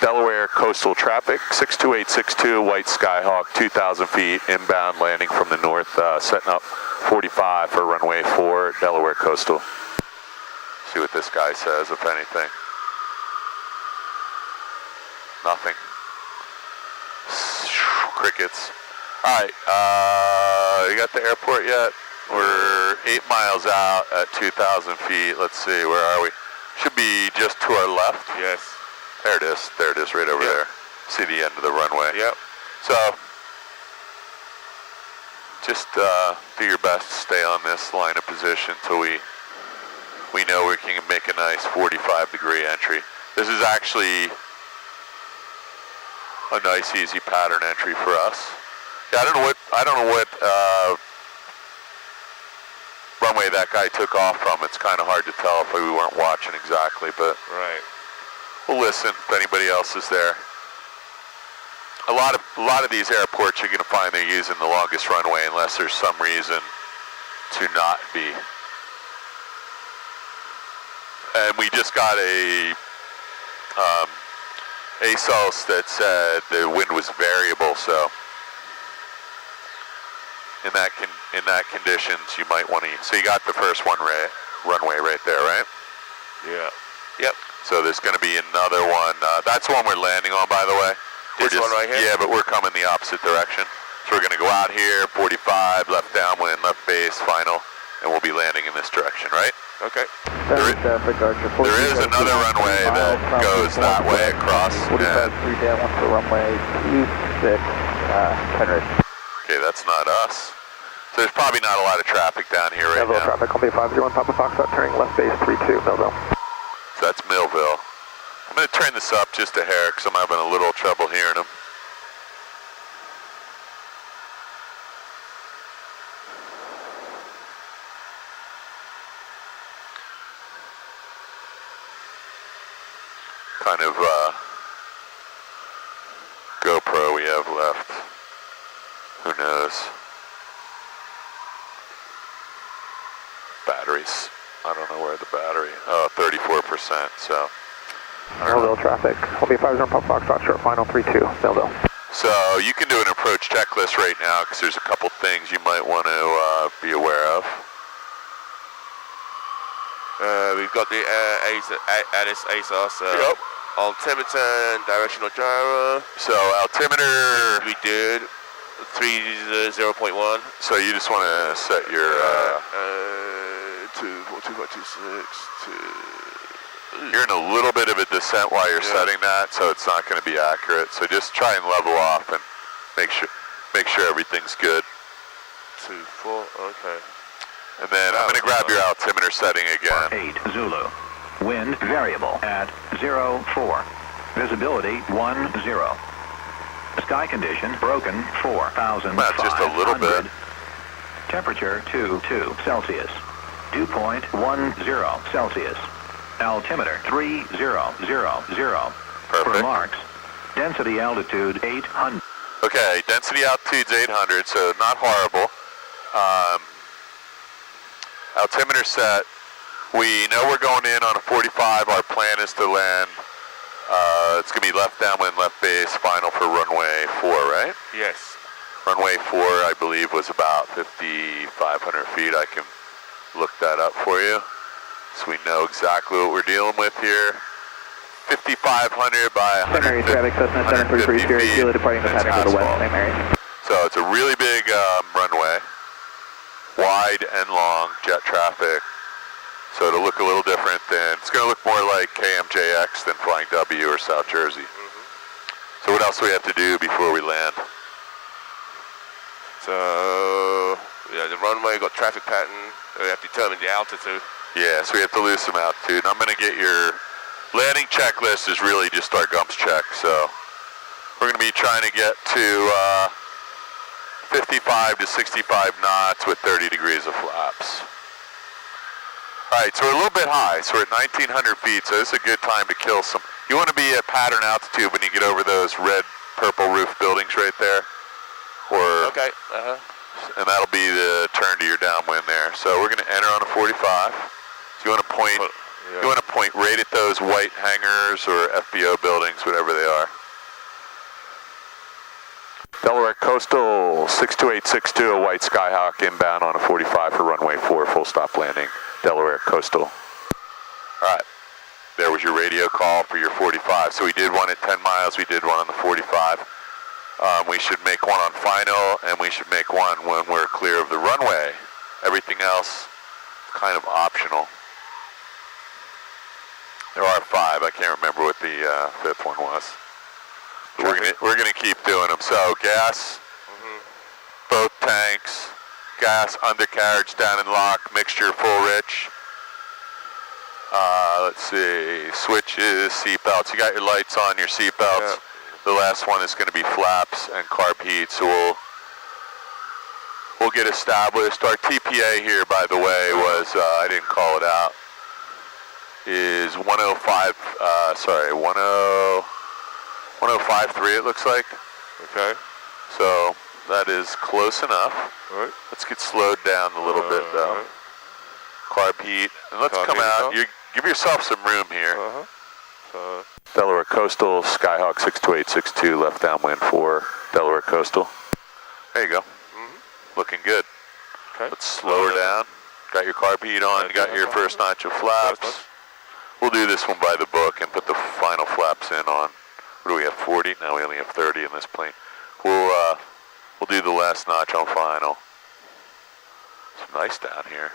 Delaware Coastal traffic, 62862, White Skyhawk, 2,000 feet, inbound landing from the north, setting up 45 for runway 4, Delaware Coastal. See what this guy says, if anything. Nothing. Crickets. All right, you got the airport yet? We're 8 miles out at 2,000 feet. Let's see, where are we? Should be just to our left. Yes. There it is, right over there. See the end of the runway. Yep. So, just do your best to stay on this line of position until we know we can make a nice 45-degree entry. This is actually a nice, easy pattern entry for us. Yeah, I don't know what runway that guy took off from. It's kind of hard to tell if we weren't watching exactly, but right. We'll listen if anybody else is there. A lot of these airports you're going to find they're using the longest runway unless there's some reason to not be. And we just got a ASOS that said the wind was variable, so in that conditions you might want to. So you got the first runway right there, right? Yeah. Yep. So there's going to be another one. That's the one we're landing on, by the way. This one right here? Yeah, but we're coming the opposite direction. So we're going to go out here, 45, left downwind, left base, final, and we'll be landing in this direction, right? Okay. There is another runway that goes that way across. 45, 3 down, 1 for runway 26, Henry. Okay, that's not us. So there's probably not a lot of traffic down here right Melville now. traffic, Columbia 501, Papa Foxtrot, turning left base 32, Melville. So that's Millville. I'm going to turn this up just a hair because I'm having a little trouble hearing them. Kind of GoPro we have left. Who knows? Batteries. I don't know where the battery. Oh, 34%. So. Millville traffic, Columbia 501, Papa Foxtrot, short final 32, Millville. So you can do an approach checklist right now because there's a couple things you might want to be aware of. We've got the Addis ASOS. Yep. Altimeter, directional gyro. So altimeter. We did 30.1. So you just want to set your 2.2526 You're in a little bit of a descent while you're setting that, so it's not going to be accurate. So just try and level off and make sure everything's good. 2.4. Okay. And then I'm going to grab your altimeter setting again. 8 Zulu. Wind variable at 04. Visibility 10. Sky condition broken 4,500. That's just a little bit. Temperature 22 Celsius. Dew point 10 Celsius. Altimeter 3000. Perfect. For marks, density altitude 800. Okay, density altitude's 800, so not horrible. Altimeter set. We know we're going in on a 45. Our plan is to land. It's going to be left downwind, left base, final for runway 4, right? Yes. Runway 4, I believe, was about 5,500 feet. I can look that up for you. So we know exactly what we're dealing with here. 5,500 by 150 St. Mary's traffic, Cessna 733 Sierra Kilo departing the pattern to the west, St. Mary's. So it's a really big runway, wide and long, jet traffic. So it'll look a little different than, it's going to look more like KMJX than Flying W or South Jersey. So what else do we have to do before we land? So, yeah, the runway, got traffic pattern. We have to determine the altitude. Yeah, so we have to lose some altitude. I'm going to get your landing checklist is really just our GUMPS check. So we're going to be trying to get to 55 to 65 knots with 30 degrees of flaps. All right, so we're a little bit high. So we're at 1,900 feet, so this is a good time to kill some. You want to be at pattern altitude when you get over those red, purple roof buildings right there. Or, Okay. and that'll be the turn to your downwind there. So we're going to enter on a 45. So you want to point, you want to point right at those white hangars or FBO buildings, whatever they are. Delaware Coastal 62862, a white Skyhawk inbound on a 45 for runway 4, full stop landing, Delaware Coastal. All right, there was your radio call for your 45. So we did one at 10 miles, we did one on the 45. We should make one on final, and we should make one when we're clear of the runway. Everything else, kind of optional. There are 5, I can't remember what the 5th one was. We're gonna keep doing them. So gas, both tanks, gas, undercarriage, down and lock, mixture, full rich. Let's see, switches, seatbelts. You got your lights on, your seatbelts. Yeah. The last one is going to be flaps and carb heat. So we'll get established. Our TPA here, by the way, was I didn't call it out. Is 105. 1053. It looks like. Okay. So that is close enough. All right. Let's get slowed down a little bit though. Right. Carb heat, and let's Carb come heat, out. You give yourself some room here. Delaware Coastal, Skyhawk 62862, left downwind for Delaware Coastal. There you go. Looking good. Okay. Let's slow her down. Got your carb heat on. Got your first notch of flaps. We'll do this one by the book and put the final flaps in on. What do we have? 40. Now we only have 30 in this plane. We'll do the last notch on final. It's nice down here.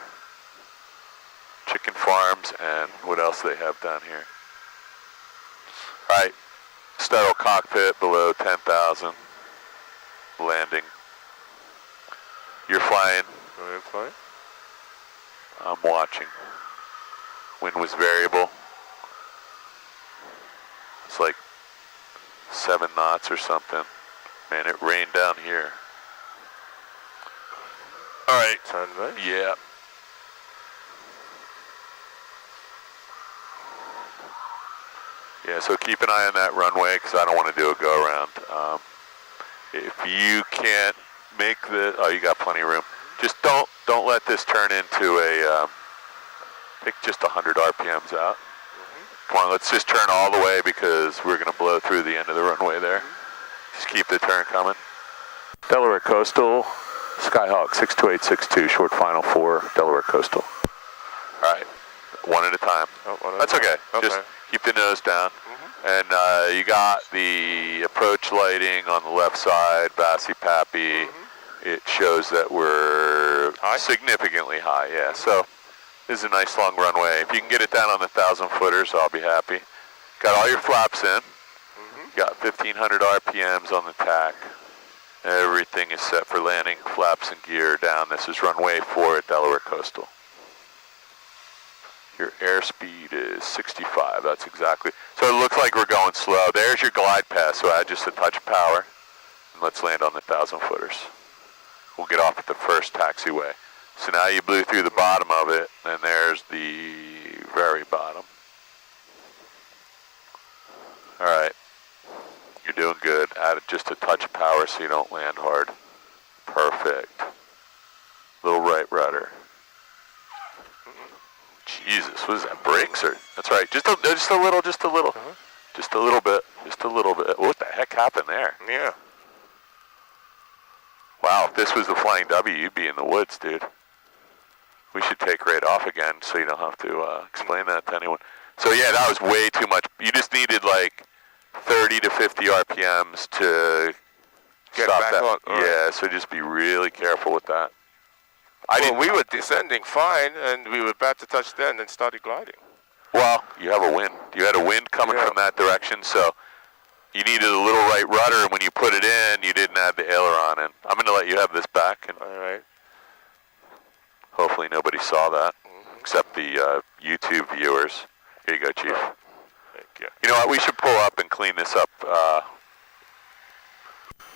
Chicken farms and what else they have down here. All right, sterile cockpit below 10,000. Landing. You're flying. I'm flying. I'm watching. Wind was variable. It's like 7 knots or something. Man, it rained down here. All right. Sound nice? Yeah. Yeah, so keep an eye on that runway because I don't want to do a go-around. If you can't make the, oh, you got plenty of room. Just don't let this turn into a, pick just 100 RPMs out. Come on, let's just turn all the way because we're going to blow through the end of the runway there. Just keep the turn coming. Delaware Coastal, Skyhawk 62862, short final for Delaware Coastal. All right, one at a time. That's okay. Just keep the nose down. And you got the approach lighting on the left side, Bassi Pappy. It shows that we're significantly high, yeah. So this is a nice long runway. If you can get it down on the 1,000-footers, I'll be happy. Got all your flaps in. Got 1,500 RPMs on the tack. Everything is set for landing, flaps and gear down. This is runway 4 at Delaware Coastal. Your airspeed is 65, that's exactly. So it looks like we're going slow. There's your glide path, so add just a touch of power. And let's land on the 1,000-footers. We'll get off at the first taxiway. So now you blew through the bottom of it, and there's the very bottom. All right, you're doing good. Add just a touch of power so you don't land hard. Perfect. Little right rudder. Jesus, what is that, brakes or? That's right, just a little. Just a little bit, just a little bit. What the heck happened there? Yeah. Wow, if this was the Flying W, you'd be in the woods, dude. We should take right off again so you don't have to explain that to anyone. So yeah, that was way too much. You just needed like 30 to 50 RPMs to Get stop back that. on. All right. Yeah, so just be really careful with that. We were descending fine, and we were about to touch down, and then started gliding. Well, you have a wind. You had a wind coming from that direction, so you needed a little right rudder, and when you put it in, you didn't add the aileron in. I'm going to let you have this back, and all right. Hopefully nobody saw that, except the YouTube viewers. Here you go, Chief. Thank you. You know what? We should pull up and clean this up.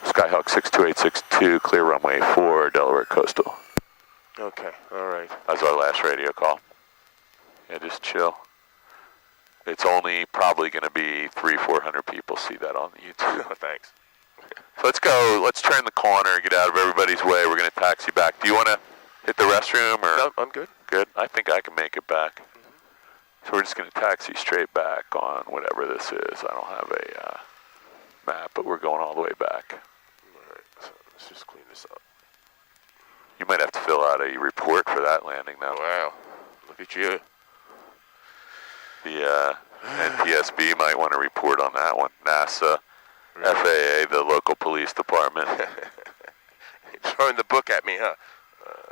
Skyhawk 62862, clear runway 4, Delaware Coastal. Okay, all right. That was our last radio call. Yeah, just chill. It's only probably going to be 300-400 people see that on the YouTube. Thanks. So let's go. Let's turn the corner, get out of everybody's way. We're going to taxi back. Do you want to hit the restroom? Or? No, I'm good. Good. I think I can make it back. So we're just going to taxi straight back on whatever this is. I don't have a map, but we're going all the way back. All right, so let's just clean this up. You might have to fill out a report for that landing now. Wow, look at you. The NTSB might want to report on that one. NASA, really? FAA, the local police department. Throwing the book at me, huh?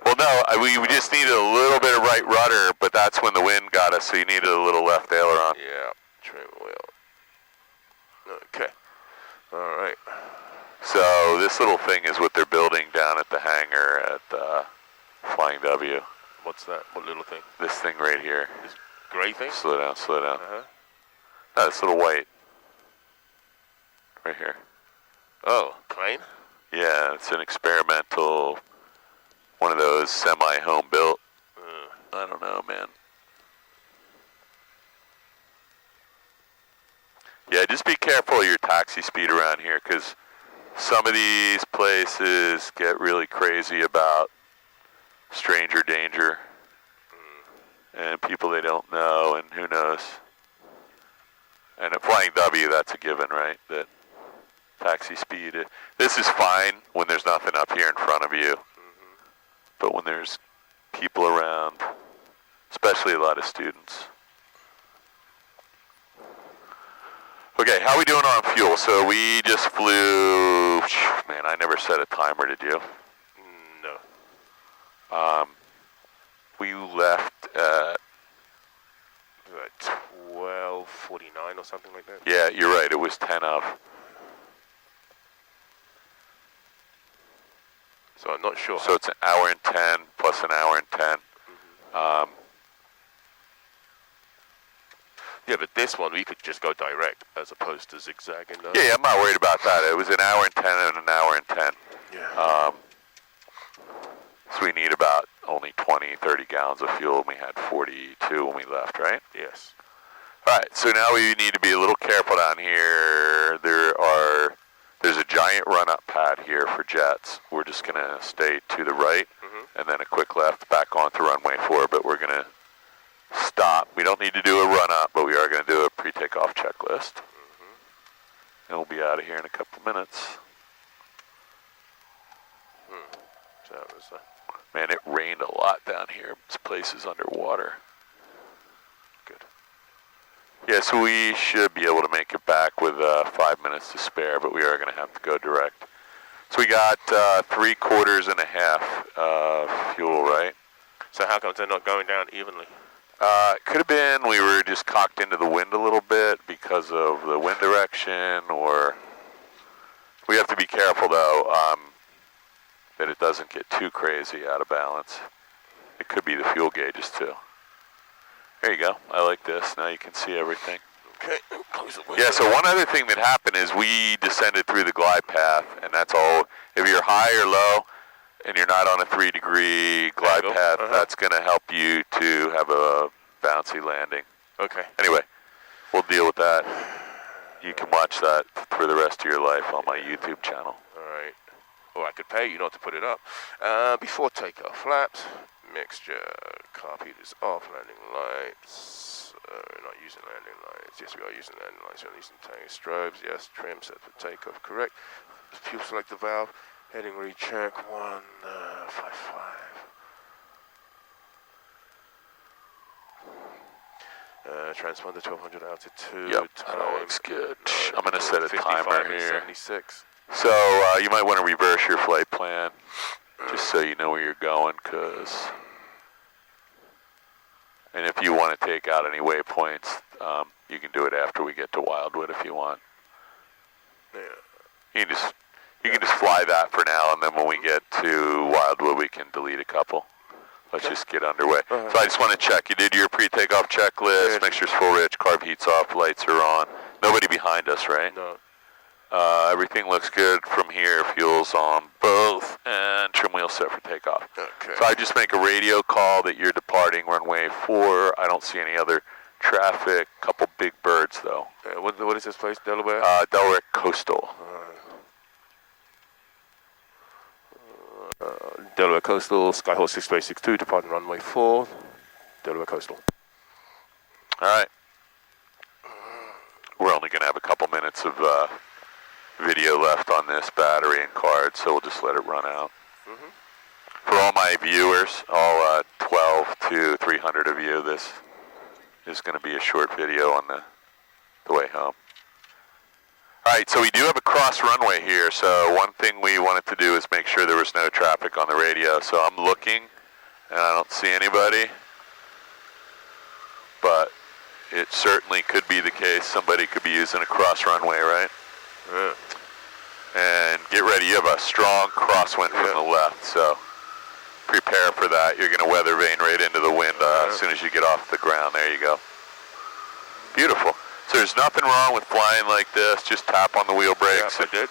Well, no, we just needed a little bit of right rudder, but that's when the wind got us, so you needed a little left aileron. Yeah, trim wheel. Okay, all right. So this little thing is what they're building down at the hangar at Flying W. What's that? What little thing? This thing right here. This gray thing? Slow down, slow down. Uh-huh. No, this little white. Right here. Oh, plane? Yeah, it's an experimental, one of those semi-home built. I don't know, man. Yeah, just be careful of your taxi speed around here, because some of these places get really crazy about stranger danger and people they don't know, and who knows. And at Flying W, that's a given, right? That taxi speed, this is fine when there's nothing up here in front of you. But when there's people around, especially a lot of students. Okay, how are we doing on fuel? So we just flew, man, I never set a timer, did you? No. We left at 12:49 or something like that? Yeah, you're right, it was 10 of. So I'm not sure. So it's an hour and 10 plus an hour and 10. Yeah, but this one we could just go direct as opposed to zigzagging. Yeah, I'm not worried about that. It was an hour and 10 and an hour and 10. Yeah. So we need about only 20, 30 gallons of fuel, and we had 42 when we left, right? Yes. All right, so now we need to be a little careful down here. There's a giant run-up pad here for jets. We're just going to stay to the right, and then a quick left back onto runway 4, but we're going to stop. We don't need to do a run-up, but we are going to do a pre-takeoff checklist. And we'll be out of here in a couple minutes. So that was, man, it rained a lot down here. This place is underwater. good. Yeah, so we should be able to make it back with 5 minutes to spare, but we are going to have to go direct. So we got 3.25 fuel, right? So how come they're not going down evenly? It could have been we were just cocked into the wind a little bit because of the wind direction, or we have to be careful, though, that it doesn't get too crazy out of balance. It could be the fuel gauges, too. There you go. I like this. Now you can see everything. Okay, close the window. Yeah, so one other thing that happened is we descended through the glide path, and that's all. If you're high or low, and you're not on a 3-degree glide path, that's going to help you to have a bouncy landing. Okay. Anyway, we'll deal with that. You can watch that for the rest of your life on my YouTube channel. All right. Or I could pay you not to put it up. Before takeoff, flaps, mixture, carpet is off, landing lights. We're not using landing lights. Yes, we are using landing lights. We're using tank strobes. Yes, trim set for takeoff, correct. Fuel selector valve. Heading recheck 155. Transponder 1200 altitude. Yep, that all looks good. I'm going to set a timer here. 76. So you might want to reverse your flight plan, just so you know where you're going, and if you want to take out any waypoints, you can do it after we get to Wildwood if you want. Yeah. You can just fly that for now, and then when we get to Wildwood, we can delete a couple. Let's just get underway. So I just want to check. You did your pre-takeoff checklist. Make sure it's full rich, carb heat's off, lights are on. Nobody behind us, right? No. Everything looks good from here. Fuel's on both, and trim wheel set for takeoff. Okay. So I just make a radio call that you're departing runway 4. I don't see any other traffic. Couple big birds, though. What is this place, Delaware? Delaware Coastal. Delaware Coastal, Skyhawk 6862, departing runway 4, Delaware Coastal. All right. We're only going to have a couple minutes of video left on this battery and card, so we'll just let it run out. For all my viewers, all 12 to 300 of you, this is going to be a short video on the way home. All right, so we do have a cross runway here, so one thing we wanted to do is make sure there was no traffic on the radio. So I'm looking, and I don't see anybody, but it certainly could be the case. Somebody could be using a cross runway, right? Yeah. And get ready, you have a strong crosswind from the left, so prepare for that. You're going to weather vane right into the wind as soon as you get off the ground. There you go. Beautiful. So there's nothing wrong with flying like this. Just tap on the wheel brakes. Yeah, I did.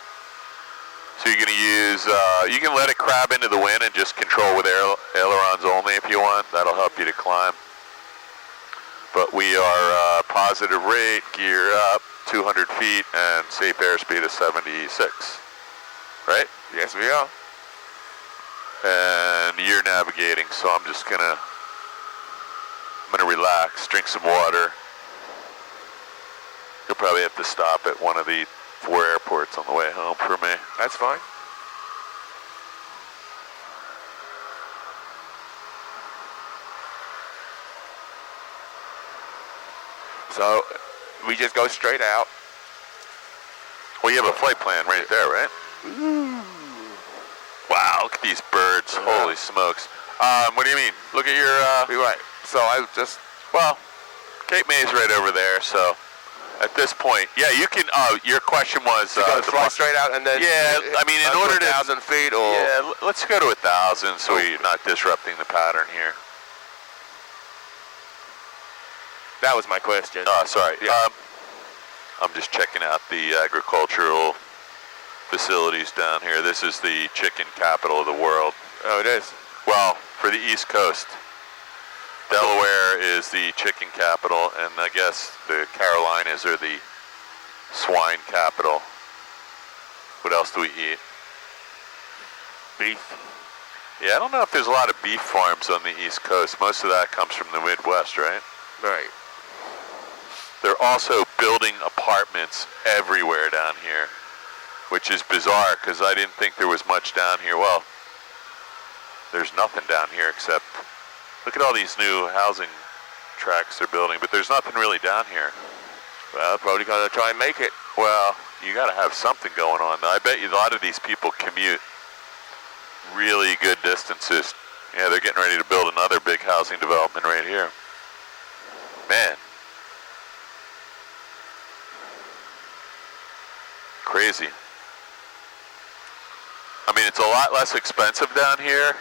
So you're going to use, you can let it crab into the wind and just control with ailerons only if you want. That'll help you to climb. But we are positive rate, gear up, 200 feet, and safe airspeed of 76. Right? Yes, we are. And you're navigating, so I'm just going to relax, drink some water. You'll probably have to stop at one of the 4 airports on the way home for me. That's fine. So we just go straight out. Well, you have a flight plan right there, right? Ooh. Wow, look at these birds. Holy smokes. What do you mean? Look at your... You're right. So I just... Well, Cape May's right over there, so... At this point, yeah, you can, your question was... fly straight out and then... Yeah, I mean, in order to... 1,000 feet or... Yeah, let's go to 1,000 so we're not disrupting the pattern here. That was my question. Oh, sorry. Yeah. I'm just checking out the agricultural facilities down here. This is the chicken capital of the world. Oh, it is? Well, for the East Coast. Delaware is the chicken capital, and I guess the Carolinas are the swine capital. What else do we eat? Beef. Yeah, I don't know if there's a lot of beef farms on the East Coast. Most of that comes from the Midwest, right? Right. They're also building apartments everywhere down here, which is bizarre because I didn't think there was much down here. Well, there's nothing down here except... Look at all these new housing tracks they're building, but there's nothing really down here. Well, probably gonna try and make it. Well, you gotta have something going on. I bet you a lot of these people commute really good distances. Yeah, they're getting ready to build another big housing development right here. Man. Crazy. I mean, it's a lot less expensive down here.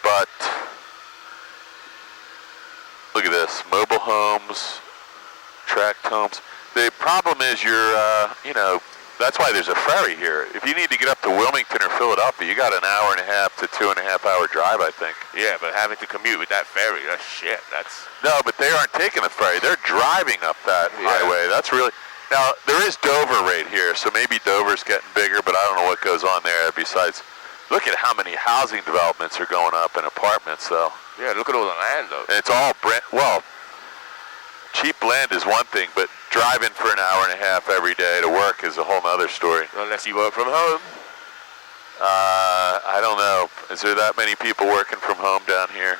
But look at this, mobile homes, tract homes. The problem is that's why there's a ferry here. If you need to get up to Wilmington or Philadelphia, you got an hour and a half to 2.5 hour drive, I think. Yeah, but having to commute with that ferry, that's shit. No, but they aren't taking the ferry. They're driving up that highway. That's really... Now, there is Dover right here, so maybe Dover's getting bigger, but I don't know what goes on there besides... Look at how many housing developments are going up and apartments, though. Yeah, look at all the land, though. And it's all cheap land is one thing, but driving for an hour and a half every day to work is a whole other story. Unless you work from home. I don't know. Is there that many people working from home down here?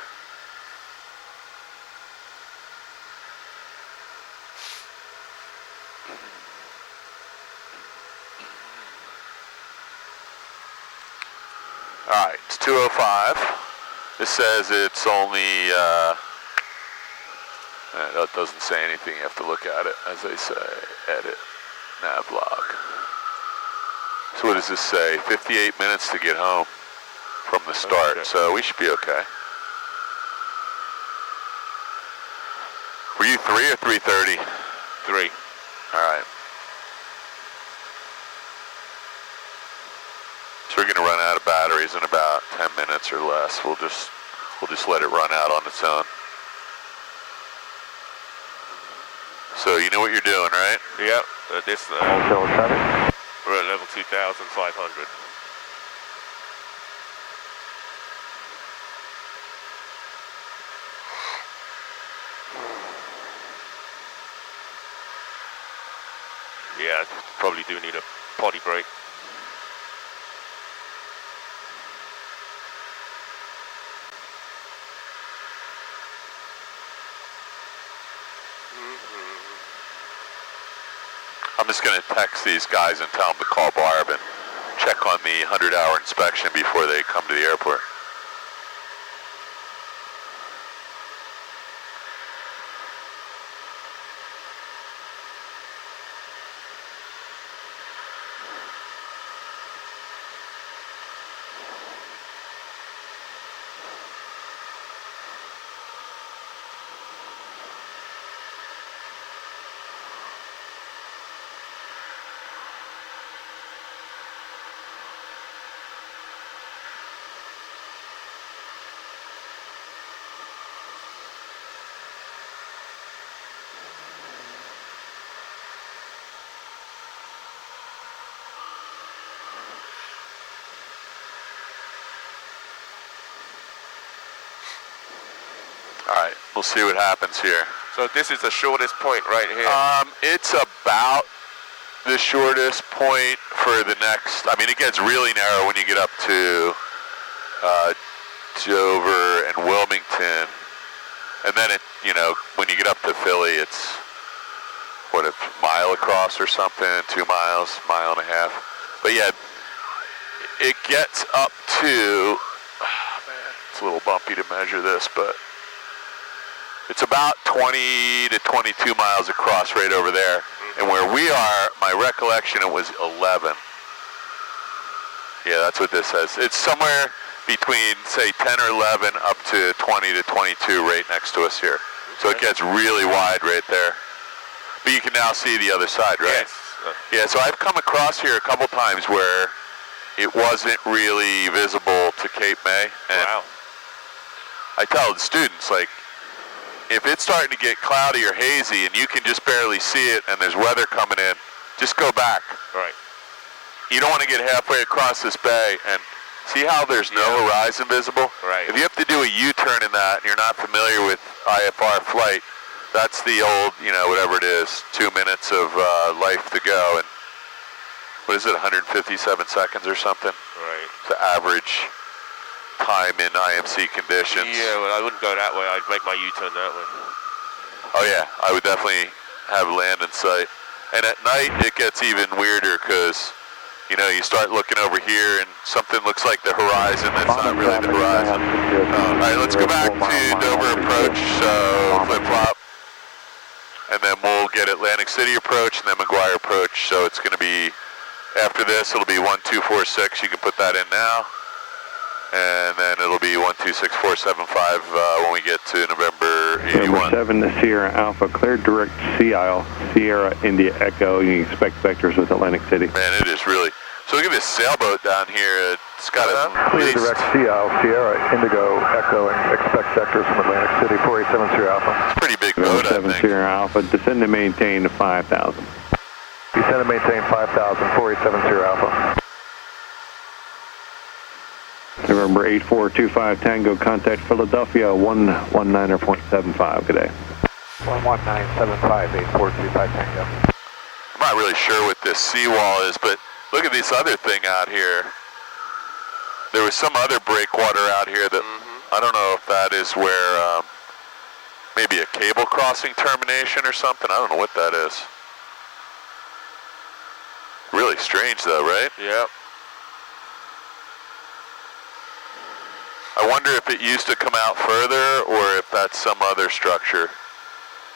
All right, it's 2:05. This says it's only, that doesn't say anything. You have to look at it. As they say, edit, nav log. So what does this say? 58 minutes to get home from the start, Okay. so we should be okay. Were you 3 or 3:30? 3. All right. So we're gonna run out of batteries in about 10 minutes or less. We'll just let it run out on its own. So you know what you're doing, right? Yep. This. Delaware traffic. We're at level 2,500. Yeah, probably do need a potty break. I'm just gonna text these guys and tell them to call Barb and check on the 100-hour inspection before they come to the airport. All right, we'll see what happens here. So this is the shortest point right here. It's about the shortest point for the next, I mean, it gets really narrow when you get up to Dover and Wilmington. And then it, you know, when you get up to Philly, it's, what, a mile across or something, 2 miles, mile and a half. But yeah, it gets up to, oh man, it's a little bumpy to measure this, but it's about 20 to 22 miles across right over there. And where we are, my recollection, it was 11. Yeah, that's what this says. It's somewhere between, say, 10 or 11 up to 20 to 22 right next to us here. So it gets really wide right there. But you can now see the other side, right? Yes. Yeah, so I've come across here a couple times where it wasn't really visible to Cape May. And Wow. I tell the students, like, if it's starting to get cloudy or hazy and you can just barely see it and there's weather coming in, just go back. Right. You don't want to get halfway across this bay and see how there's no horizon visible? Right. If you have to do a U-turn in that and you're not familiar with IFR flight, that's the old, you know, whatever it is, 2 minutes of life to go. And what is it, 157 seconds or something? Right. The average time in IMC conditions. Yeah, well, I wouldn't go that way. I'd make my U-turn that way. Oh yeah, I would definitely have land in sight. And at night it gets even weirder because, you know, you start looking over here and something looks like the horizon that's not really the horizon. All right, let's go back to Dover approach, so flip-flop. And then we'll get Atlantic City approach and then McGuire approach. So it's going to be, after this, it'll be 1246. You can put that in now. And then it'll be 126475 when we get to November 81. November 7 to Sierra Alpha, cleared direct sea aisle, Sierra India Echo. You can expect vectors with Atlantic City. Man, it is really. So look at this sailboat down here. It's got a Clear direct sea aisle, Sierra Indigo Echo, and expect sectors from Atlantic City, 487 Sierra Alpha. It's a pretty big boat, I 7 think. Sierra Alpha, descend and maintain to 5,000. Descend and maintain 5,000, 487 Sierra Alpha. November 8425 Tango, contact Philadelphia 119.75. Good day. 11975, 8425 Tango. I'm not really sure what this seawall is, but look at this other thing out here. There was some other breakwater out here that I don't know if that is where maybe a cable crossing termination or something. I don't know what that is. Really strange though, right? Yep. I wonder if it used to come out further or if that's some other structure.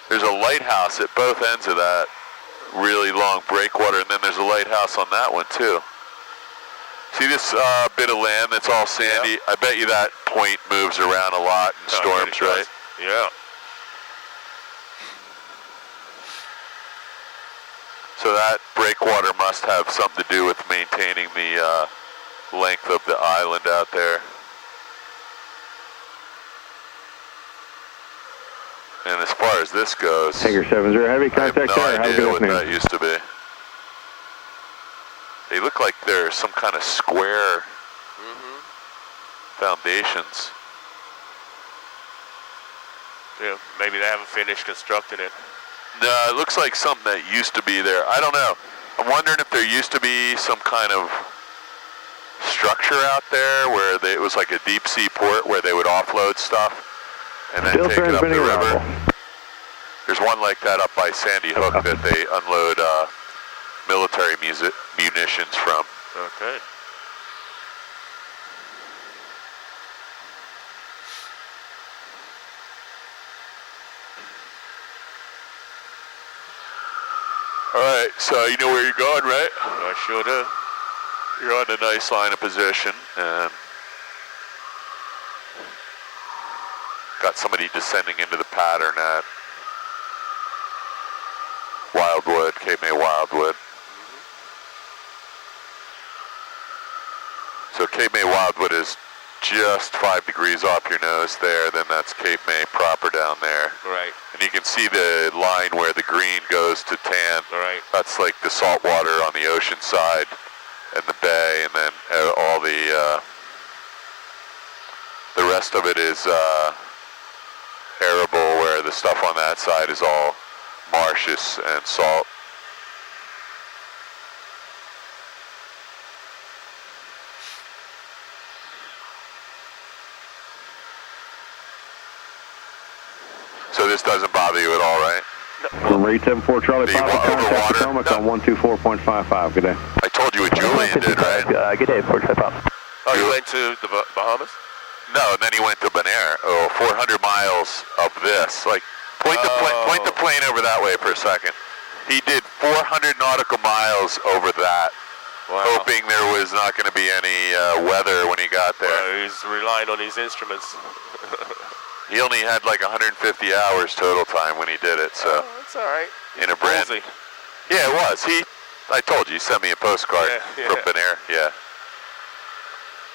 There's a lighthouse at both ends of that really long breakwater, and then there's a lighthouse on that one too. See this bit of land that's all sandy? Yeah. I bet you that point moves around a lot in storms, right? Yeah. So that breakwater must have something to do with maintaining the length of the island out there. And as far as this goes, Hangar 70, heavy contact I there. have no idea what that used to be. They look like they're some kind of square foundations. Yeah, maybe they haven't finished constructing it. No, it looks like something that used to be there. I don't know. I'm wondering if there used to be some kind of structure out there where it was like a deep sea port where they would offload stuff and then take it up the river. There's one like that up by Sandy Hook that they unload military munitions from. Okay. All right, so you know where you're going, right? I sure do. You're on a nice line of position, and got somebody descending into the pattern at Wildwood, Cape May Wildwood. So Cape May Wildwood is just 5 degrees off your nose there, then that's Cape May proper down there. Right. And you can see the line where the green goes to tan. Right. That's like the salt water on the ocean side and the bay, and then all the rest of it is arable, where the stuff on that side is all marshes and salt. So this doesn't bother you at all, right? From Reed 74 Charlie The Papa, contact overwater? Potomac on 124.55. Good day. I told you what Julian did, right? Good day, 45. Oh, you went to the Bahamas? No, and then he went to Bonaire. 400 miles of this. Like, point the plane over that way for a second. He did 400 nautical miles over that, hoping there was not going to be any weather when he got there. Well, he's relying on his instruments. He only had like 150 hours total time when he did it, so. Oh, that's all right. In a brand. Ballsy. Yeah, it was. I told you, he sent me a postcard from Bonaire. Yeah.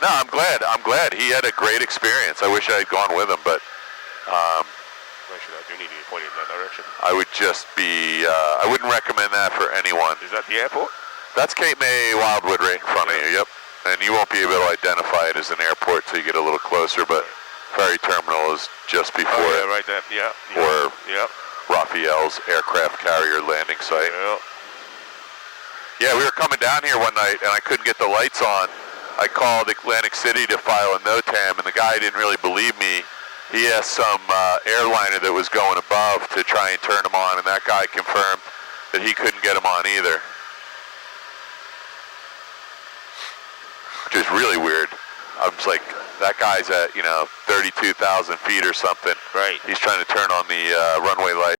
No, I'm glad. He had a great experience. I wish I had gone with him, but Actually, I do need to be pointed in that direction. I would just be, I wouldn't recommend that for anyone. Is that the airport? That's Cape May Wildwood right in front of you, yep. And you won't be able to identify it as an airport till you get a little closer, but ferry terminal is just before it. Right there, Or Raphael's aircraft carrier landing site. Yeah, we were coming down here one night and I couldn't get the lights on. I called Atlantic City to file a NOTAM, and the guy didn't really believe me. He asked some airliner that was going above to try and turn them on, and that guy confirmed that he couldn't get them on either. Which is really weird. I was like, that guy's at, 32,000 feet or something. Right. He's trying to turn on the runway light.